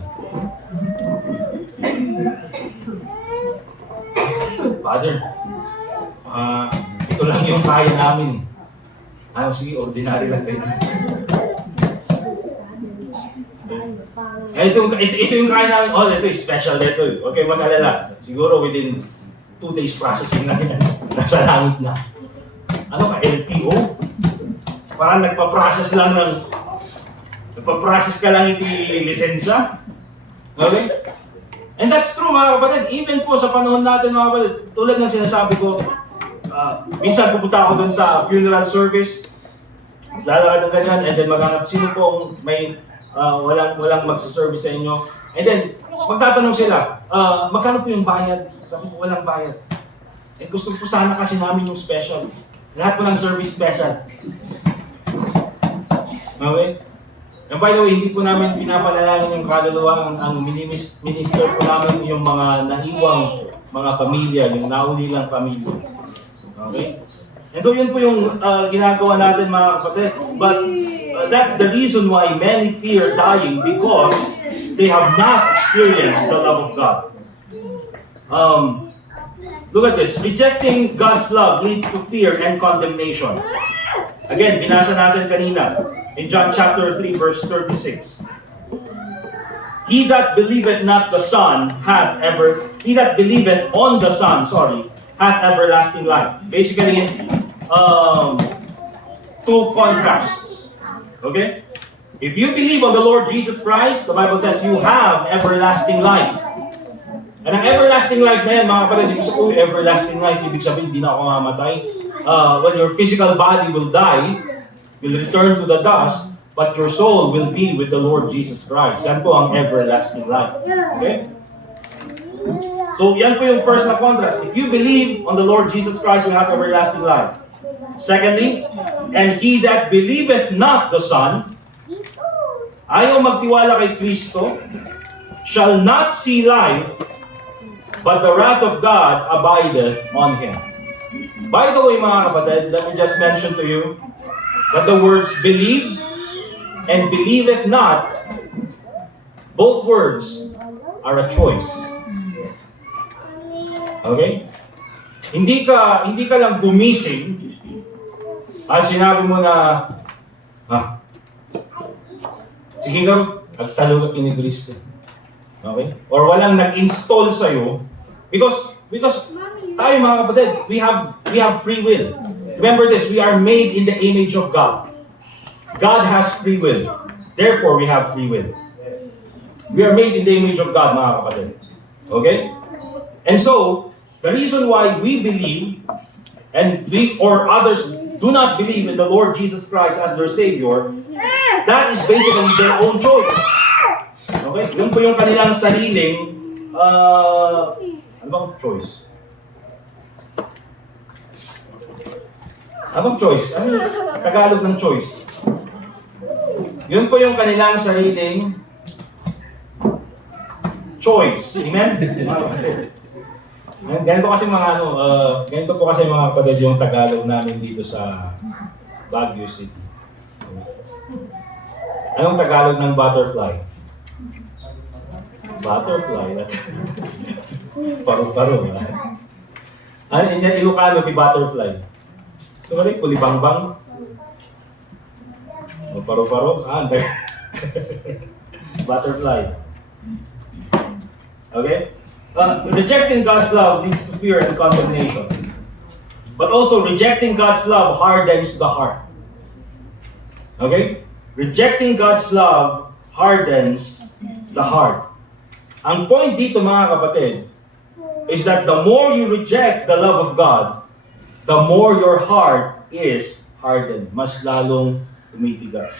Father, ito lang yung kaya namin. Sige, ordinary lang kayo. Ito yung kaya namin. Oh, ito yung special dito. Okay, mag-alala. Siguro within 2 days processing na yan. Nasa langit na. Ano ka, LTO? Parang nagpa-process ka lang iti lisensya. Okay? And that's true mga kapatid. Even po sa panahon natin mga kapatid, tulad ng sinasabi ko, minsan pupunta ako dun sa funeral service, lalakad ng ganyan, and then maghanap sino pong may walang magsaservice sa inyo. And then, magtatanong sila, magkano po yung bayad? Sabi ko, walang bayad. And gusto ko sana kasi namin yung special. Lahat po ng service special. Okay? And by the way, hindi po namin pinapanalangin yung kaluluwa. Ang minister po namin yung mga naiwang mga pamilya, yung naulilang pamilya. Okay? And so yun po yung ginagawa natin mga kapatid. But that's the reason why many fear dying, because they have not experienced the love of God. Look at this. Rejecting God's love leads to fear and condemnation. Again, binasa natin kanina in John chapter 3 verse 36. He that believeth on the Son hath everlasting life. Basically, two contrasts. Okay? If you believe on the Lord Jesus Christ, the Bible says you have everlasting life. And ang everlasting life na yan, mga kapatid, ibig sabihin, everlasting life, ibig sabihin, hindi na ako mamatay. When your physical body will die, will return to the dust, but your soul will be with the Lord Jesus Christ. Yan po ang everlasting life. Okay? So, yan po yung first na contrast. If you believe on the Lord Jesus Christ, you have everlasting life. Secondly, and he that believeth not the Son, ayaw magtiwala kay Kristo, shall not see life, but the wrath of God abideth on him. By the way, mga kapatid, let me just mention to you that the words believe and believeth not, both words are a choice. Okay? Hindi ka lang gumising at sinabi mo na, sige ka, agtalo ka kini Kristo. Okay? Or walang nag-install sa'yo, because tayo mga kapatid, we have free will. Remember this, we are made in the image of God. God has free will. Therefore, we have free will. We are made in the image of God, mga kapatid. Okay? And so, the reason why we believe, and we or others do not believe in the Lord Jesus Christ as their Savior, that is basically their own choice. Okay? Yun po yung kanilang sariling, ano bang choice? Ano bang choice? Ano yung Tagalog ng choice? Yun po yung kanilang sariling choice. Amen? Ganito kasi ganito po kasi mga kapatid yung Tagalog namin dito sa Baguio City. Anong Tagalog ng butterfly? Butterfly. Paru-paro. Ano yung Ilocano di butterfly? So, ano yung kulibangbang? O paru-paro? Butterfly. Okay? Rejecting God's love leads to fear and condemnation. But also, rejecting God's love hardens the heart. Okay? Rejecting God's love hardens the heart. Ang point dito mga kapatid is that the more you reject the love of God, the more your heart is hardened. Mas lalong tumitigas.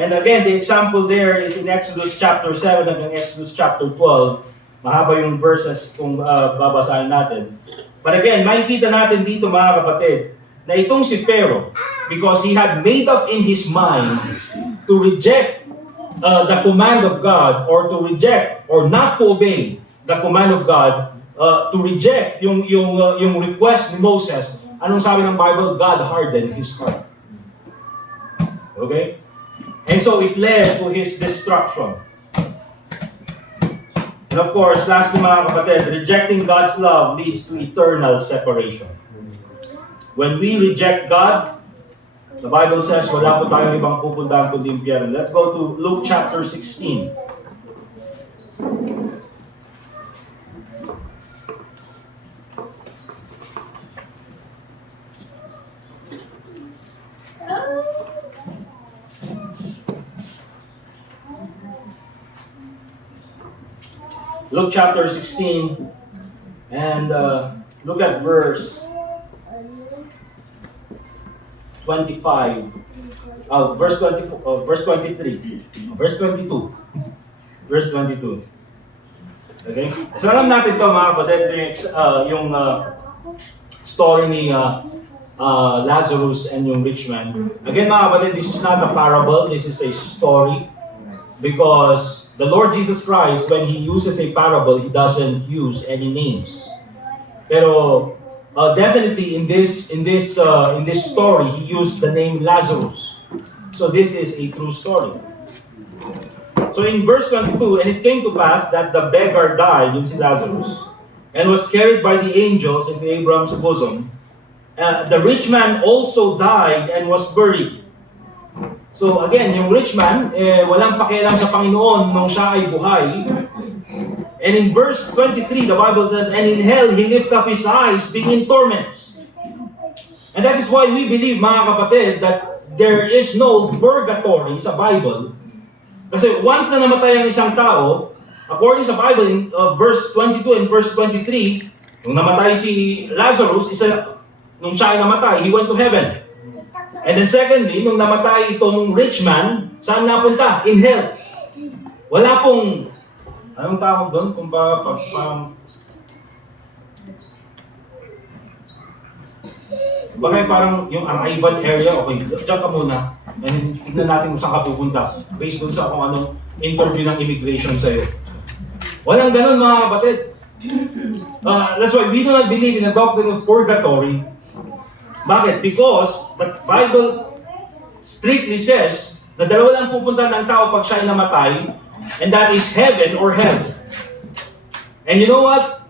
And again, the example there is in Exodus chapter 7 and Exodus chapter 12. Mahaba yung verses kung babasahin natin. But again, makikita natin dito mga kapatid, na itong si Pharaoh, because he had made up in his mind to reject the command of God, or to reject or not to obey the command of God, to reject yung request ni Moses. Anong sabi ng Bible? God hardened his heart. Okay? And so it led to his destruction. And of course, lastly mga kapatid, rejecting God's love leads to eternal separation. When we reject God, the Bible says wala po tayong ibang pupuntahan kundi impyerno. Let's go to Luke chapter 16. Luke chapter 16, and look at verse 25. Verse 24, verse 23, verse 22. Verse 22. Okay? So alam natin to mga kapatid, yung story ni Lazarus and yung rich man. Again mga kapatid, this is not a parable, this is a story. Because the Lord Jesus Christ, when He uses a parable, He doesn't use any names. Pero definitely in this story, He used the name Lazarus. So this is a true story. So in verse 22, and it came to pass that the beggar died, yun si Lazarus, and was carried by the angels into Abraham's bosom. The rich man also died and was buried. So again, yung rich man, walang pakialam sa Panginoon nung siya ay buhay. And in verse 23, the Bible says, and in hell he lifted up his eyes, being in torments. And that is why we believe, mga kapatid, that there is no purgatory sa Bible. Kasi once na namatay ang isang tao, according sa Bible, in verse 22 and verse 23, nung namatay si Lazarus, nung siya ay namatay, he went to heaven. And then secondly, nung namatay itong rich man, saan napunta? In hell. Wala pong, anong tawag doon? Kung ba, bakit parang yung arrival area, okay, dyan ka muna. And tignan natin kung saan ka pupunta. Based doon sa kung anong interview ng immigration sa'yo. Walang ganun mga kapatid. That's why we do not believe in the doctrine of purgatory. Bakit? Because the Bible strictly says na dalawa lang pupunta ng tao pag siya ay namatay, and that is heaven or hell. And you know what?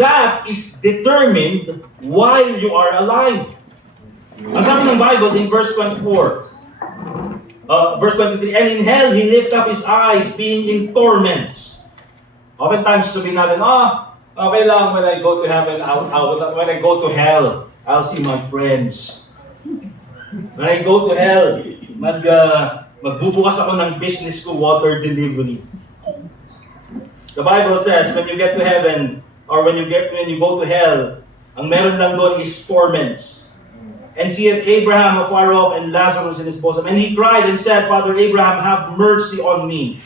That is determined while you are alive. Ang sabi ng Bible in verse 24, verse 23, and in hell he lifted up his eyes, being in torments. Oftentimes sabihin natin, okay lang when I go to heaven, when I go to hell, I'll see my friends. When I go to hell, magbubukas ako ng business ko, water delivery. The Bible says, when you get to heaven, or when you go to hell, ang meron lang doon is torments. And see Abraham afar off and Lazarus in his bosom. And he cried and said, Father Abraham, have mercy on me.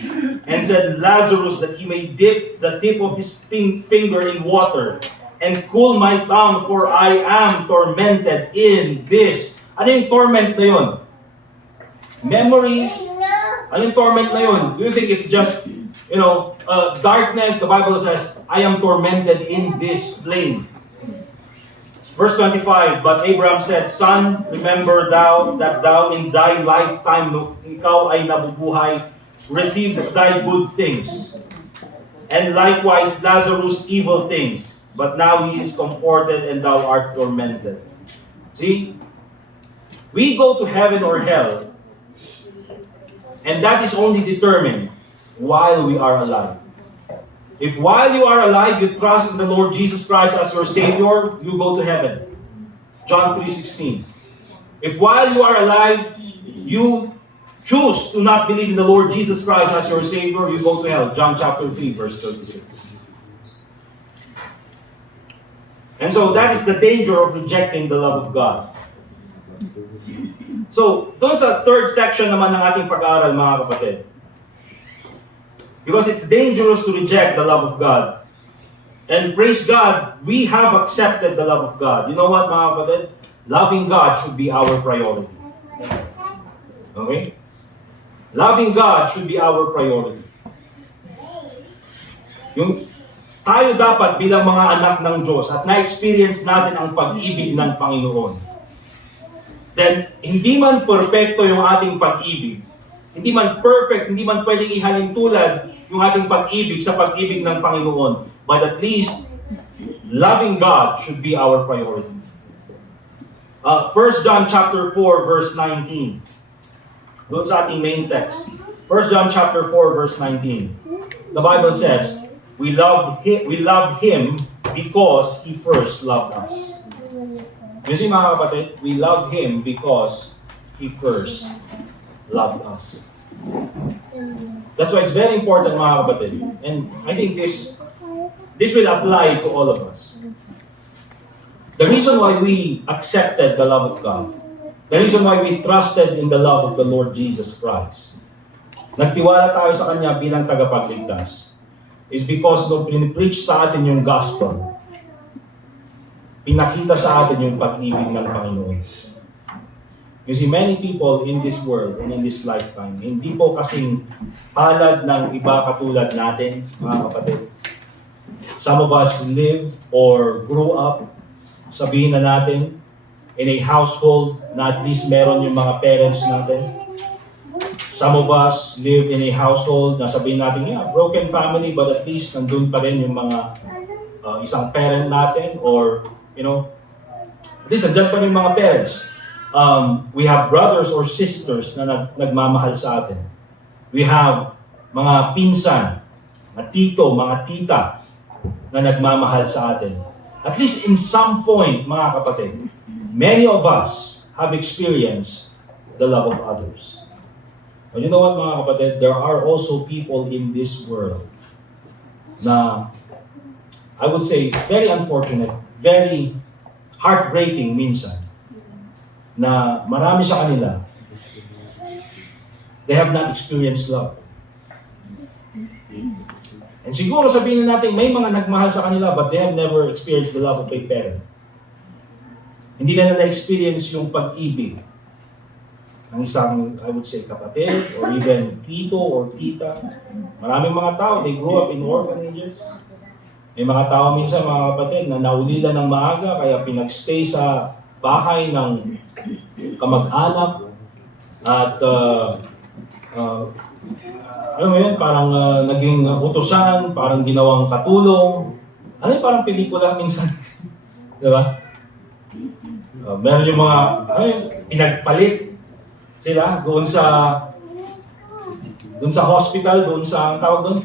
And said Lazarus that he may dip the tip of his finger in water and cool my tongue, for I am tormented in this. Ano yung torment na yun? Memories? Ano yung torment na yun? Do you think it's just, darkness? The Bible says, I am tormented in this flame. Verse 25, but Abraham said, Son, remember thou that thou in thy lifetime, no, ikaw ay nabubuhay, receives thy good things, and likewise Lazarus evil things. But now he is comforted and thou art tormented. See? We go to heaven or hell, and that is only determined while we are alive. If while you are alive, you trust in the Lord Jesus Christ as your Savior, you go to heaven. John 3:16. If while you are alive, you choose to not believe in the Lord Jesus Christ as your Savior, you go to hell. John chapter 3, verse 36. And so that is the danger of rejecting the love of God. So, doon sa third section naman ng ating pag-aaral, mga kapatid. Because it's dangerous to reject the love of God. And praise God, we have accepted the love of God. You know what, mga kapatid? Loving God should be our priority. Okay? Loving God should be our priority. Tayo dapat bilang mga anak ng Diyos at na-experience natin ang pag-ibig ng Panginoon. Then, hindi man perfecto yung ating pag-ibig, hindi man perfect, hindi man pwedeng ihalin tulad yung ating pag-ibig sa pag-ibig ng Panginoon. But at least, loving God should be our priority. 1 John chapter 4, verse 19. Doon sa ating main text. 1 John chapter 4, verse 19. The Bible says, We loved Him because He first loved us. You see mga kapatid, we love Him because He first loved us. That's why it's very important mga kapatid. And I think this this will apply to all of us. The reason why we accepted the love of God, the reason why we trusted in the love of the Lord Jesus Christ, nagtiwala tayo sa Kanya bilang tagapagligtas, is because nung pinipreach sa atin yung gospel, pinakita sa atin yung pag-ibig ng Panginoon. You see, many people in this world and in this lifetime, hindi po kasing palad ng iba katulad natin, mga kapatid. Some of us live or grew up, sabihin na natin, in a household na at least meron yung mga parents natin. Some of us live in a household na sabihin natin, yeah, broken family, but at least nandun pa rin yung mga isang parent natin or, at least nandyan pa rin yung mga parents. We have brothers or sisters na nagmamahal sa atin. We have mga pinsan, mga tito, mga tita na nagmamahal sa atin. At least in some point, mga kapatid, many of us have experienced the love of others. But you know what, mga kapatid? There are also people in this world na, I would say, very unfortunate, very heartbreaking minsan, na marami sa kanila, they have not experienced love. And siguro sabihin natin, may mga nagmahal sa kanila but they have never experienced the love of a parent. Hindi na na-experience yung pag-ibig ng isang, I would say, kapatid or even tito or tita. Maraming mga tao, they grew up in orphanages. May mga tao minsan, mga kapatid, na naulila ng maaga kaya pinagstay sa bahay ng kamag-anak at alam mo yun, parang naging utusan, parang ginawang katulong. Ano yung parang pelikula minsan? Di ba? Meron yung mga, pinagpalit sila doon sa hospital, doon sa, ang tawag doon?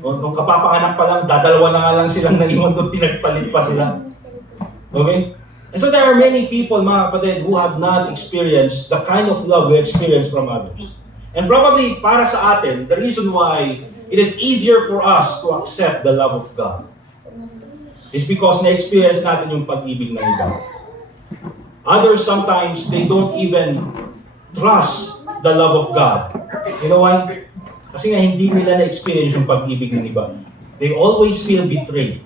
Nung kapapanganak pa lang, dadalawa na nga lang silang naiwan doon, pinagpalit pa sila. Okay? And so there are many people, mga kapatid, who have not experienced the kind of love we experience from others. And probably para sa atin, the reason why it is easier for us to accept the love of God is because na-experience natin yung pag-ibig ng iba. Others sometimes, they don't even trust the love of God. You know why? Kasi nga hindi nila na-experience yung pag-ibig ng iba. They always feel betrayed.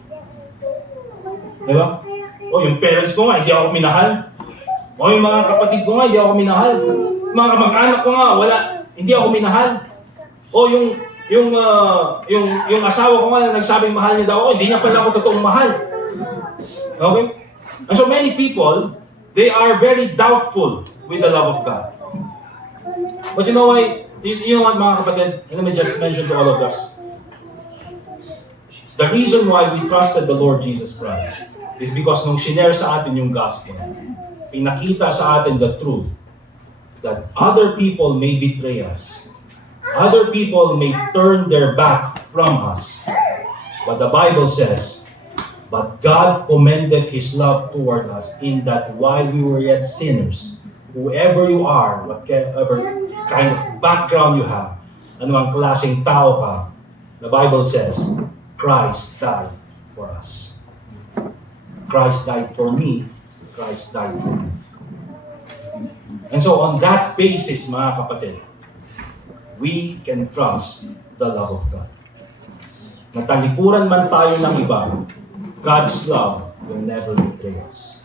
Di ba? O yung parents ko nga, hindi ako minahal. O yung mga kapatid ko nga, hindi ako minahal. Mga kamag-anak ko nga, hindi ako minahal. O yung asawa ko nga na nagsabing mahal niya daw ako, hindi niya pala ako totoong mahal. Okay? And so many people, they are very doubtful with the love of God. But you know why? You know what, mga kapatid? Let me just mention to all of us. The reason why we trusted the Lord Jesus Christ is because nung shinare sa atin yung gospel, pinakita sa atin the truth that other people may betray us. Other people may turn their back from us. But the Bible says, but God commended His love toward us in that while we were yet sinners, whoever you are, whatever kind of background you have, anumang klaseng tao ka, the Bible says, Christ died for us. Christ died for me. Christ died for me. And so on that basis, mga kapatid, we can trust the love of God. Natalikuran man tayo ng iba, God's love will never betray us.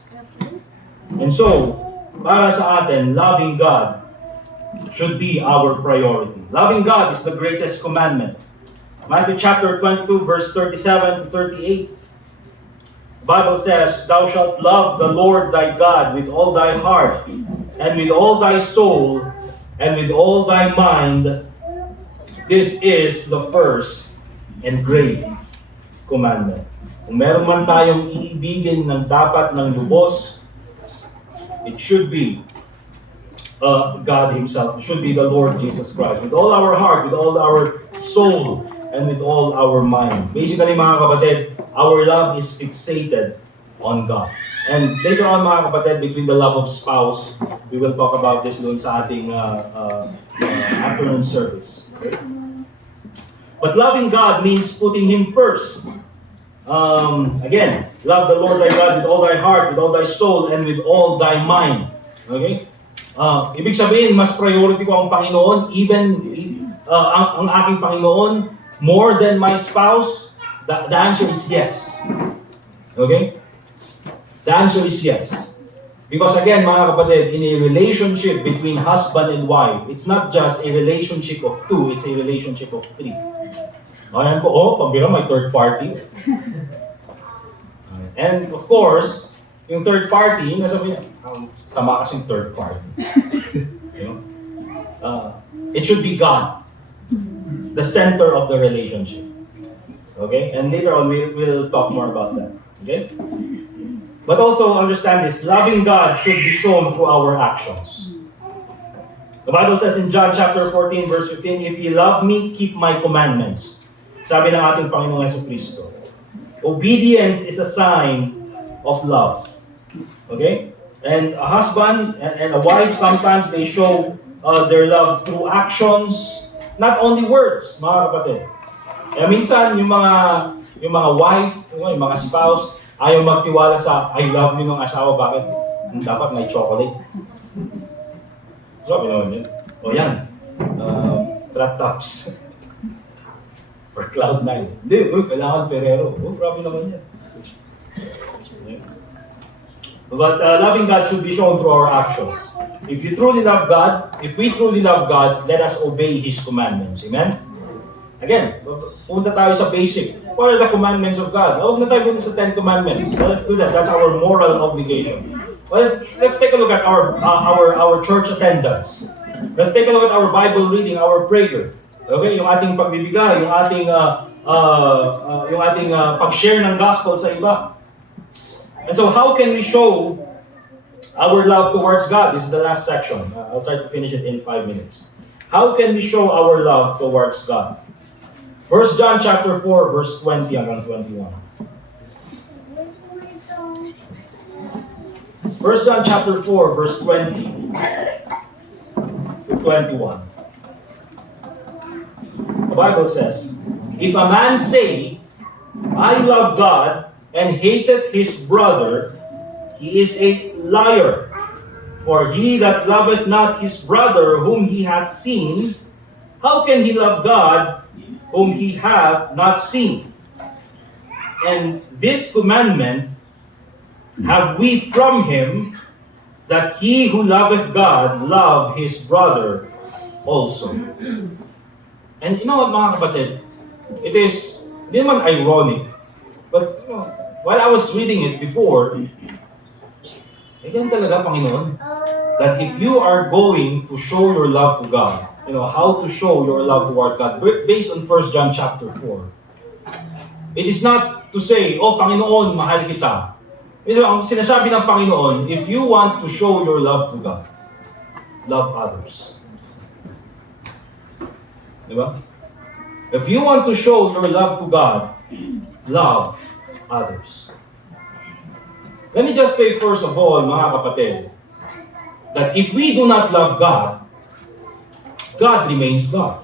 And so, para sa atin, loving God should be our priority. Loving God is the greatest commandment. Matthew chapter 22, verse 37 to 38. The Bible says, thou shalt love the Lord thy God with all thy heart, and with all thy soul, and with all thy mind. This is the first and great commandment. Kung meron man tayong iibigin ng dapat ng lubos, it should be God Himself. It should be the Lord Jesus Christ. With all our heart, with all our soul, and with all our mind. Basically, mga kapatid, our love is fixated on God. And later on, mga kapatid, between the love of spouse, we will talk about this doon sa ating afternoon service. Okay? But loving God means putting Him first. Again, love the Lord thy God with all thy heart, with all thy soul, and with all thy mind. Okay? Ibig sabihin, mas priority ko ang Panginoon, ang aking Panginoon, more than my spouse. The answer is yes. Okay? The answer is yes. Because again, mga kapatid, in a relationship between husband and wife, it's not just a relationship of two, it's a relationship of three. Ayan po, pambira, may third party. And of course, yung third party, nasabi niya, sama kasing third party. You know? It should be God, the center of the relationship. Okay? And later on, we'll talk more about that. Okay? But also understand this, loving God should be shown through our actions. The Bible says in John chapter 14, verse 15, if you love me, keep my commandments. Sabi ng ating Panginoong Jesucristo. Obedience is a sign of love. Okay? And a husband and a wife, sometimes they show their love through actions, not only words, mga kapatid. Kaya minsan, yung mga wife, yung mga spouse, ayaw magtiwala sa I love you ng asawa. Bakit? Dapat may chocolate. Sabi naman yun. O yan. Flat tops. For Cloud9. Hindi, kailangan Ferrero. Grabe naman yan. But loving God should be shown through our actions. If we truly love God, let us obey His commandments. Amen? Again, punta tayo sa basic. What are the commandments of God? Huwag na tayo punta sa 10 Commandments. Well, let's do that. That's our moral obligation. Well, let's take a look at our church attendance. Let's take a look at our Bible reading, our prayer. Okay, yung ating pagbibigay, yung ating pag-share ng gospel sa iba. And so, how can we show our love towards God? This is the last section. I'll try to finish it in 5 minutes. How can we show our love towards God? 1 John chapter 4, verse 20 hanggang 21. 1 John chapter 4, verse 20 to 21. The Bible says, if a man say, I love God, and hateth his brother, he is a liar. For he that loveth not his brother whom he hath seen, how can he love God whom he hath not seen? And this commandment have we from him, that he who loveth God love his brother also. And you know what, mga kapatid? It is, hindi naman ironic, but you know, while I was reading it before, again talaga, Panginoon, that if you are going to show your love to God, you know, how to show your love towards God, based on 1 John chapter 4. It is not to say, oh Panginoon, mahal kita. Ang sinasabi ng Panginoon, if you want to show your love to God, love others. Diba? If you want to show your love to God, love others. Let me just say first of all, mga kapatid, that if we do not love God, God remains God.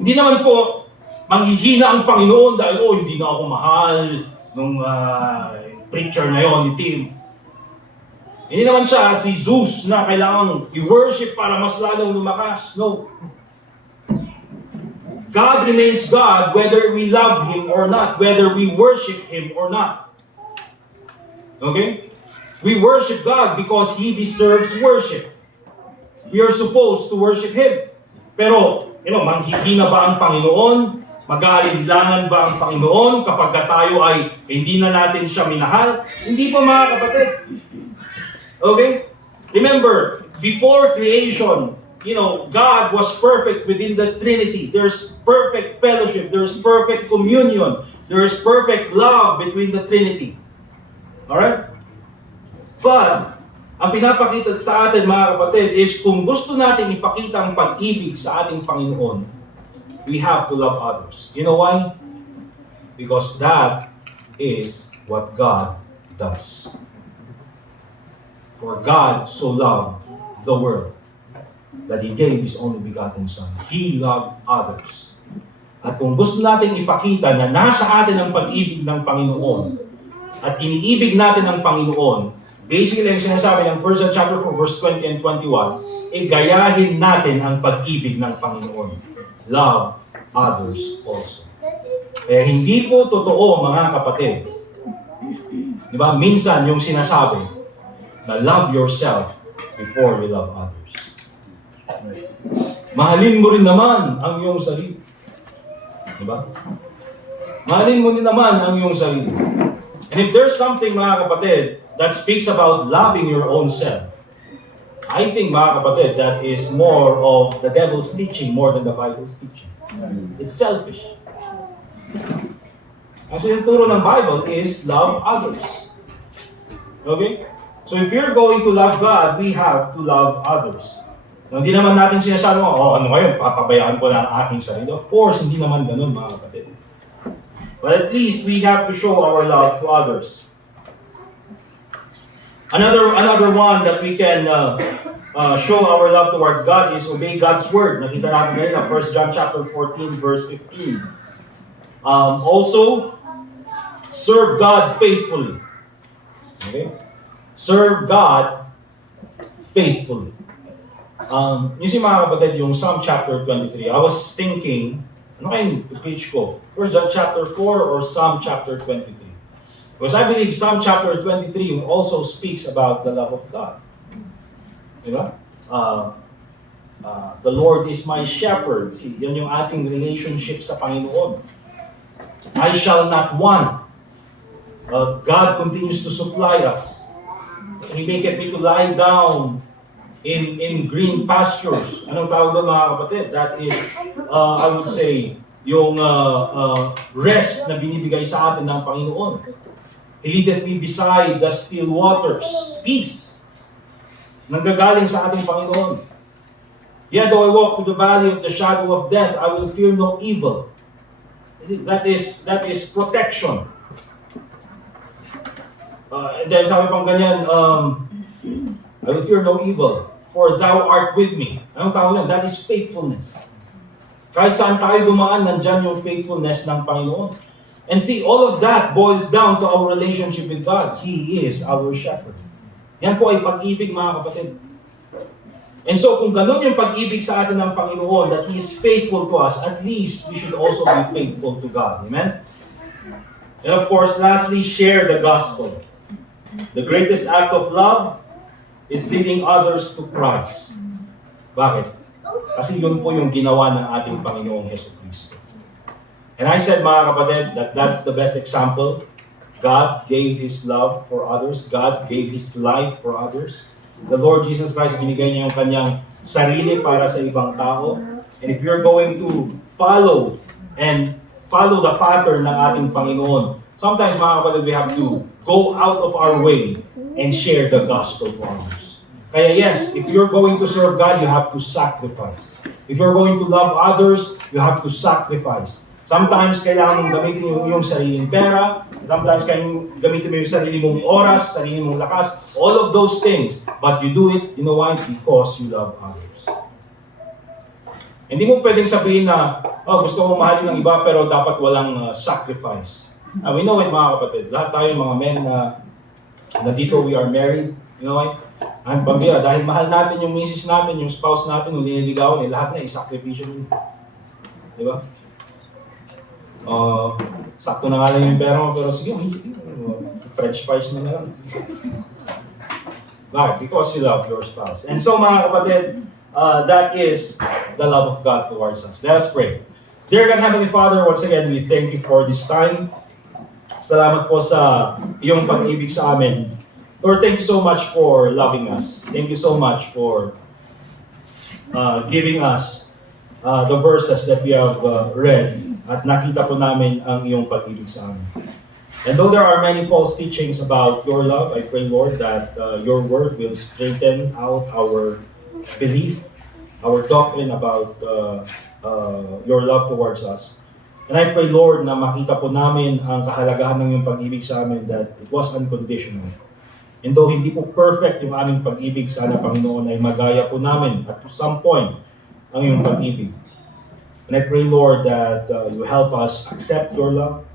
Hindi naman po manghihina ang Panginoon dahil, oh, hindi na ako mahal nung preacher na yon ni Tim. Hindi naman siya si Zeus na kailangan i-worship para mas lalong lumakas. No. God remains God whether we love Him or not, whether we worship Him or not. Okay? We worship God because He deserves worship. We are supposed to worship Him. Pero, manghihina ba ang Panginoon? Mag-aalinlangan ba ang Panginoon kapag tayo ay hindi na natin siya minahal? Hindi po, mga kapatid. Okay? Remember, before creation, God was perfect within the Trinity. There's perfect fellowship. There's perfect communion. There's perfect love between the Trinity. Alright? But, ang pinapakita sa atin, mga kapatid, is kung gusto natin ipakita ang pag-ibig sa ating Panginoon, we have to love others. You know why? Because that is what God does. For God so loved the world that He gave His only begotten Son. He loved others. At kung gusto natin ipakita na nasa atin ang pag-ibig ng Panginoon at iniibig natin ang Panginoon, basically ang sinasabi ng 1 John chapter 4 verse 20 and 21, gayahin natin ang pag-ibig ng Panginoon. Love others also. Kaya hindi po totoo, mga kapatid. Di ba? Minsan yung sinasabi na love yourself before you love others. Mahalin mo rin naman ang iyong sarili. Diba? Mahalin mo din naman ang iyong sarili. And if there's something, mga kapatid, that speaks about loving your own self, I think, mga kapatid, that is more of the devil's teaching more than the Bible's teaching. It's selfish. Ang sinuturo ng Bible is love others. Okay? So if you're going to love God, we have to love others. Hindi naman natin sinasabi mo, ano ngayon, papabayaan ko na ang aking sarili. Of course, hindi naman ganun, mga kapatid. But at least we have to show our love to others. Another one that we can show our love towards God is obey God's word. Nakita natin ngayon na 1 John chapter 14 verse 15. Also, serve God faithfully. Okay? Serve God faithfully. Yung si mga kapatid, yung Psalm chapter 23, I was thinking, ano kayong preach ko? First John chapter 4 or Psalm chapter 23? Because I believe Psalm chapter 23 also speaks about the love of God. Diba? The Lord is my shepherd. See, yan yung ating relationship sa Panginoon. I shall not want. God continues to supply us. He maketh me to lie down in green pastures. Anong tawag doon, mga kapatid? That is, I would say, yung rest na binibigay sa atin ng Panginoon. He leadeth me beside the still waters. Peace. Nanggagaling sa ating Panginoon. Yet though I walk through the valley of the shadow of death, I will fear no evil. That is protection. And then sabi pang ganyan, I will fear no evil, for thou art with me. Anong tawag yan? That is faithfulness. Kahit saan tayo dumaan, nandyan yung faithfulness ng Panginoon. And see, all of that boils down to our relationship with God. He is our shepherd. Yan po ay pag-ibig, mga kapatid. And so, kung ganun yung pag-ibig sa atin ng Panginoon, that He is faithful to us, at least we should also be faithful to God. Amen? And of course, lastly, share the gospel. The greatest act of love is leading others to Christ. Bakit? Kasi yun po yung ginawa ng ating Panginoong Jesucristo. And I said, mga kapatid, that that's the best example. God gave His love for others. God gave His life for others. The Lord Jesus Christ, binigay niya yung kanyang sarili para sa ibang tao. And if you're going to follow the pattern ng ating Panginoon, sometimes, mga kapatid, we have to go out of our way and share the gospel to others. Kaya yes, if you're going to serve God, you have to sacrifice. If you're going to love others, you have to sacrifice. Sometimes, kailangan mong gamitin yung iyong sariling pera. Sometimes, kailangan gamitin mo yung sarili mong oras, sarili mong lakas. All of those things. But you do it, you know why? Because you love others. Hindi mo pwedeng sabihin na, gusto mong mahalin ng iba pero dapat walang sacrifice. We know it, mga kapatid. Lahat tayo mga men na dito we are married. You know why? Ang pambira, dahil mahal natin yung misis natin, yung spouse natin, yung liniligawan, lahat na isakripisyo nyo. Di ba? Sakto na nga lang yung pera mo, pero sige, French fries mo na lang. Bakit? Because you love your spouse. And so, mga kapatid, that is the love of God towards us. Let us pray. Dear God, Heavenly Father, once again, we thank you for this time. Salamat po sa iyong pag-ibig sa amin. Lord, thank you so much for loving us. Thank you so much for giving us the verses that we have read at nakita po namin ang iyong pag-ibig sa amin. And though there are many false teachings about your love, I pray, Lord, that your word will straighten out our belief, our doctrine about your love towards us. And I pray, Lord, na makita po namin ang kahalagahan ng iyong pag-ibig sa amin, that it was unconditional. And though hindi po perfect yung aming pag-ibig, sana, Panginoon, ay magaya po namin at to some point ang iyong pag-ibig. And I pray, Lord, that you help us accept your love.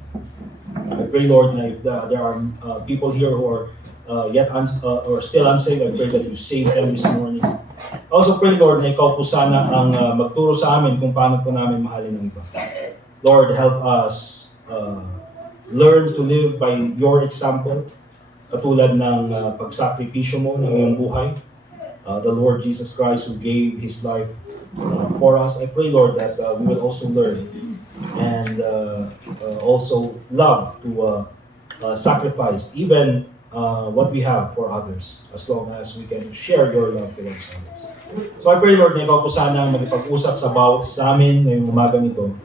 I pray, Lord, na if there are people here who are or still unsaved, I pray that you save them this morning. I also pray, Lord, na ikaw po sana ang magturo sa amin kung paano po namin mahalin ang iba. Lord, help us learn to live by your example, katulad ng pagsakripisyo mo ng iyong buhay. The Lord Jesus Christ who gave His life for us. I pray, Lord, that we will also learn and also love to sacrifice even what we have for others, as long as we can share your love towards others. So I pray, Lord, na ikaw po sana magpag-usap sa amin ngayong umagang ito.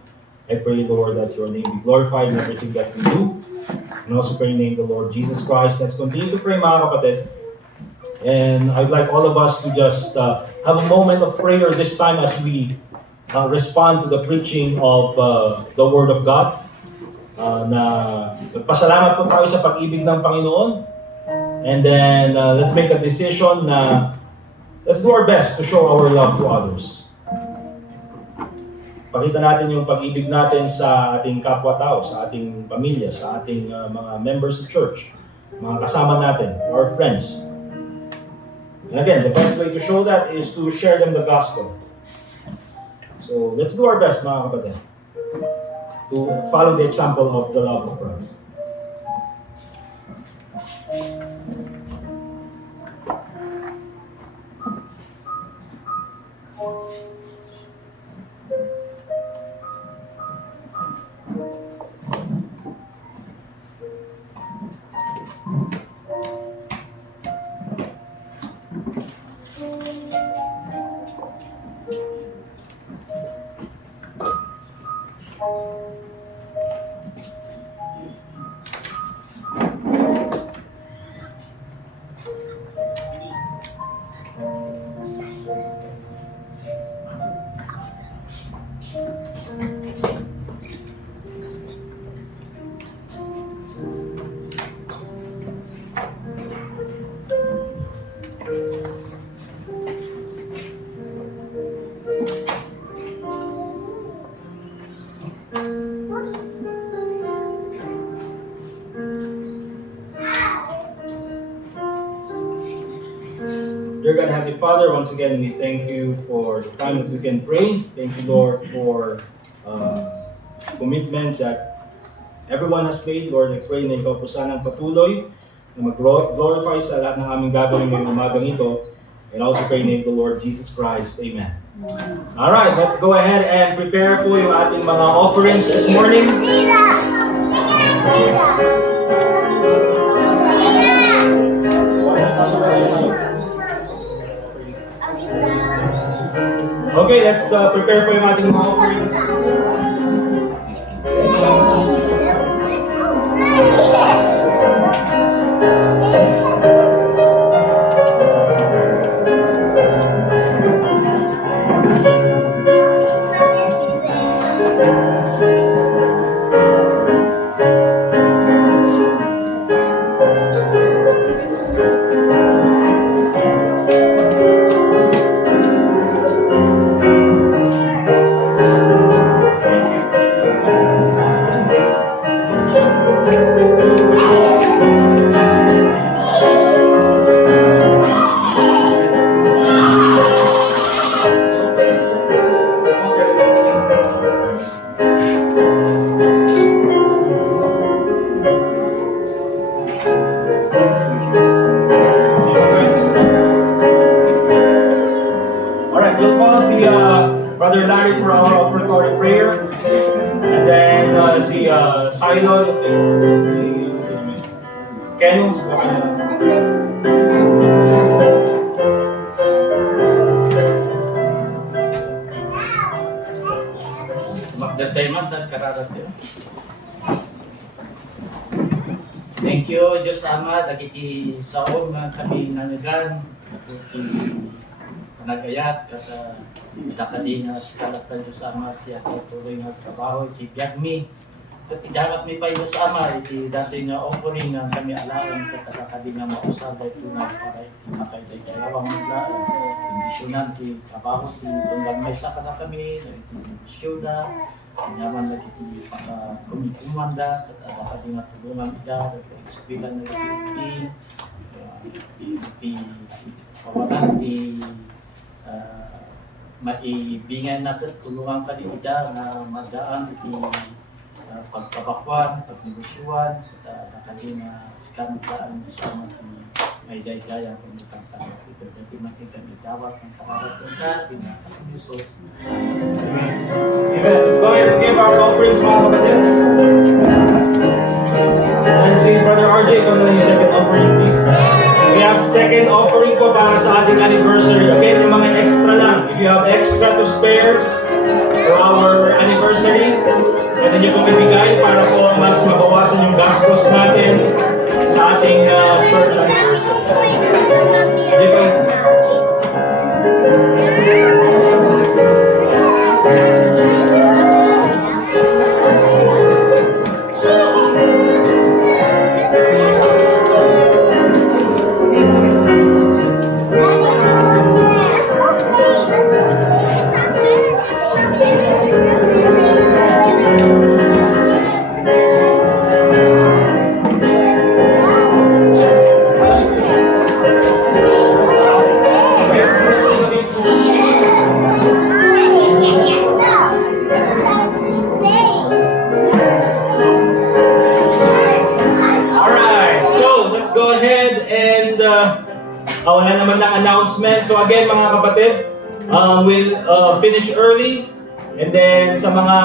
I pray, Lord, that your name be glorified in everything that we do. And also pray in the name of the Lord Jesus Christ. Let's continue to pray, mga kapatid. And I'd like all of us to just have a moment of prayer this time as we respond to the preaching of the Word of God. Na nagpasalamat po tayo sa pag-ibig ng Panginoon. And then let's make a decision na let's do our best to show our love to others. Pakita natin yung pag-ibig natin sa ating kapwa-tao, sa ating pamilya, sa ating mga members of church, mga kasama natin, our friends. And again, the best way to show that is to share them the gospel. So let's do our best, mga kapatid, to follow the example of the love of Christ. Dear God, Heavenly Father, once again, we thank you for the time that we can pray. Thank you, Lord, for commitment that everyone has made. Lord, I pray na ikaw po sanang patuloy na mag-glorify sa lahat ng aming gagawin ngayong umagang ito. And also pray in the name of the Lord Jesus Christ. Amen. Alright, let's go ahead and prepare po yung ating mga offerings this morning. Okay, let's prepare po yung ating mga offerings. Brother Larry for our offertory prayer. And then si Silon, si Keno. Magdadayman at kararat yun. Thank you, Diyos Ama, dagiti saon nga kami nanagan, panagayat, kata kakadinas, kalatan Diyos Ama, tiyak tuloy nga trabaho, kibiyag mi, Katidapat mi payo sa ama, iti dati nga offering nga kami alaan, katakakadi nga mausabay ito na para makaiday kaya awang maglaan. Kondisyonan, ti kabaho, ti tunggang may saka na kami, kondisyon na, naman lagi ti kumanda, katakakadi nga tulungan ida, eskwela na lagi ti kawalan, ti maibingan natin, tulungan ka din ida na magdaan, iti pagkabakwan, pagnegosyuan, at nakali na skamdaan sa mga may gaya-gaya kung itang ito. Kasi makita ni Dawat ng kawalat ng dati na Yusos. Amen. Let's go ahead and give our offerings, mga kapatid. And si Brother RJ, kung na yung second offering, please. We have second offering po para sa ating anniversary. Again, yung mga extra lang. If you have extra to spare for our anniversary, pwede niyo pong ibigay para po mas mabawasan yung gastos natin sa ating church anniversary. Di ba? Wala naman ng announcement. So again, mga kapatid, we'll finish early. And then sa mga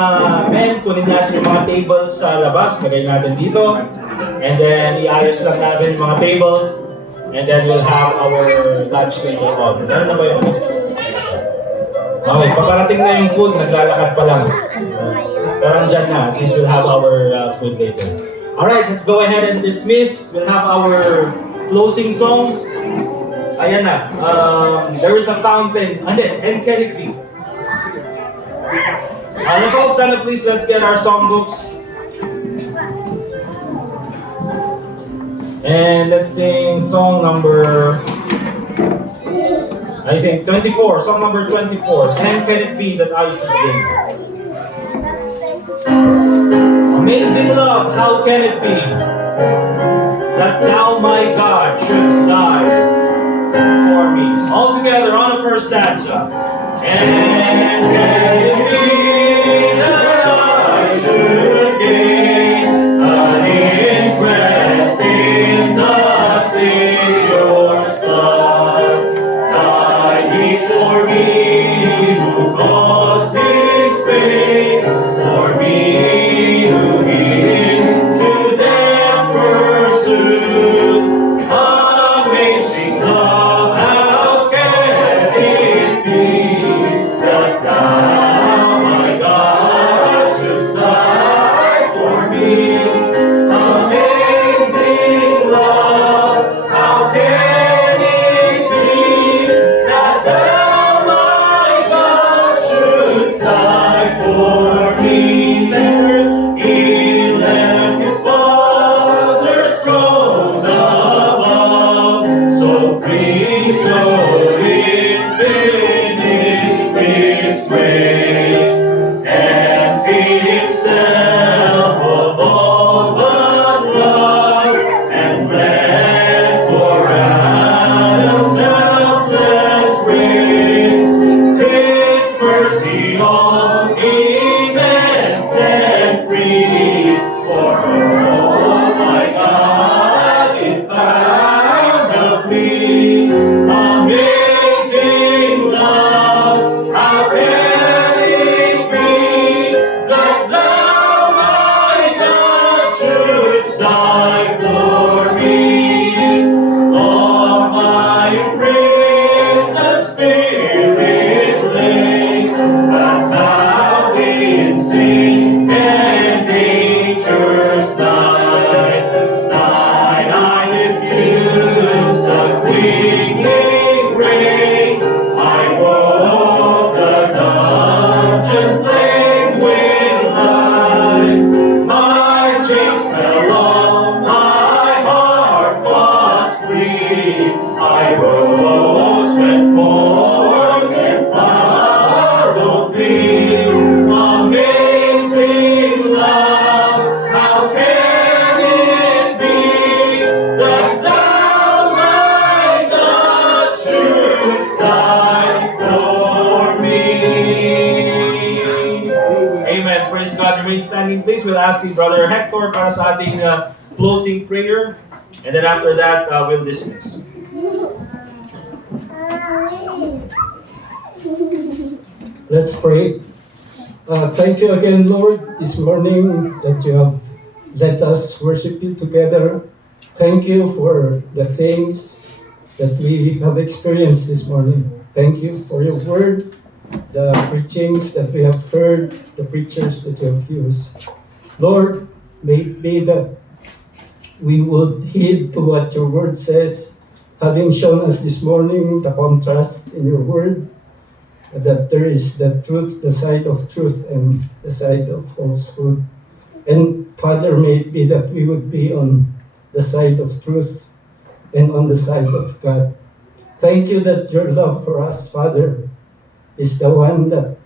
men, kunin natin yung mga tables sa labas. Lagay natin dito. And then iayos lang natin yung mga tables. And then we'll have our lunch later on. Ano na ba yun? Okay, paparating na yung food. Naglalakad pa lang. Pero andyan na. At least we'll have our food later. Alright, let's go ahead and dismiss. We'll have our closing song. Ayan na. There is a fountain. And can it be? Let's all stand up, please. Let's get our songbooks. And let's sing song number, I think, 24. Song number 24. And can it be that I should sing? Amazing love, how can it be that thou, my God, shouldst die for me? All together on the first stanza. And can it be that I should gain an interest in the Savior's blood? Died he for me who caused his pain, for me who into death pursued. Amazing love, how can it be that thou, my God, shouldst die for me? Amazing love, how can it be that thou, my God, shouldst die for me? Sinners, he left his Father's throne above, so free, so infinite his grace, emptied himself of all but love, and bled for Adam's helpless race. 'Tis mercy all immense and free, for oh my God, it found a plea. standing please, we'll ask si Brother Hector para sa ating closing prayer. And then after that, we'll dismiss. Let's pray. Thank you again, Lord, this morning that you have let us worship you together. Thank you for the things that we have experienced this morning. Thank you for your word, the preachings that we have heard, the preachers that you have used. Lord, may it be that we would heed to what your word says, having shown us this morning the contrast in your word, that there is the truth, the side of truth, and the side of falsehood. And Father, may it be that we would be on the side of truth and on the side of God. Thank you that your love for us, Father, is the one that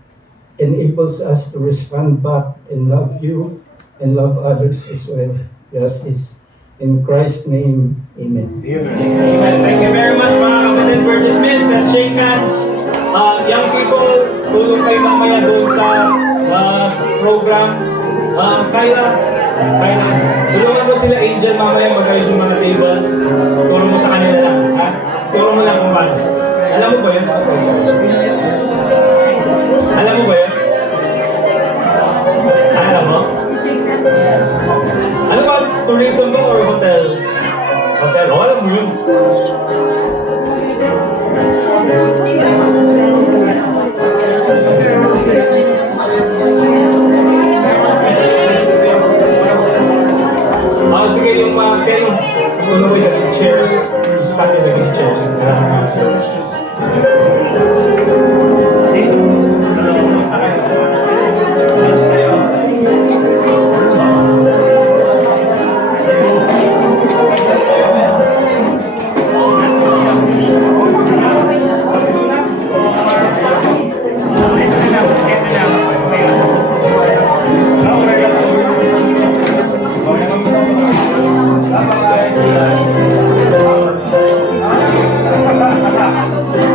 enables us to respond back and love you and love others as well. Yes, this in Christ's name, amen. Amen. Thank you very much, mga kapatid. We're dismissed. Let's shake hands. Young people, tulong kayo mamaya doon sa program. Kyla, tulungan mo sila Angel mamaya mag-ayos yung mga tables. Turo mo sa kanila lang, ha? Turo mo lang kung paano. Alam mo ba yun? Alam mo ba yun? Alam mo? Ano ba? Tourism ba or hotel? Hotel. Oh, alam mo yun. Sige, yung Ken, tulong mo yung chairs. Start yung naging chairs. Basta kayo. Lunch kayo. Bye-bye.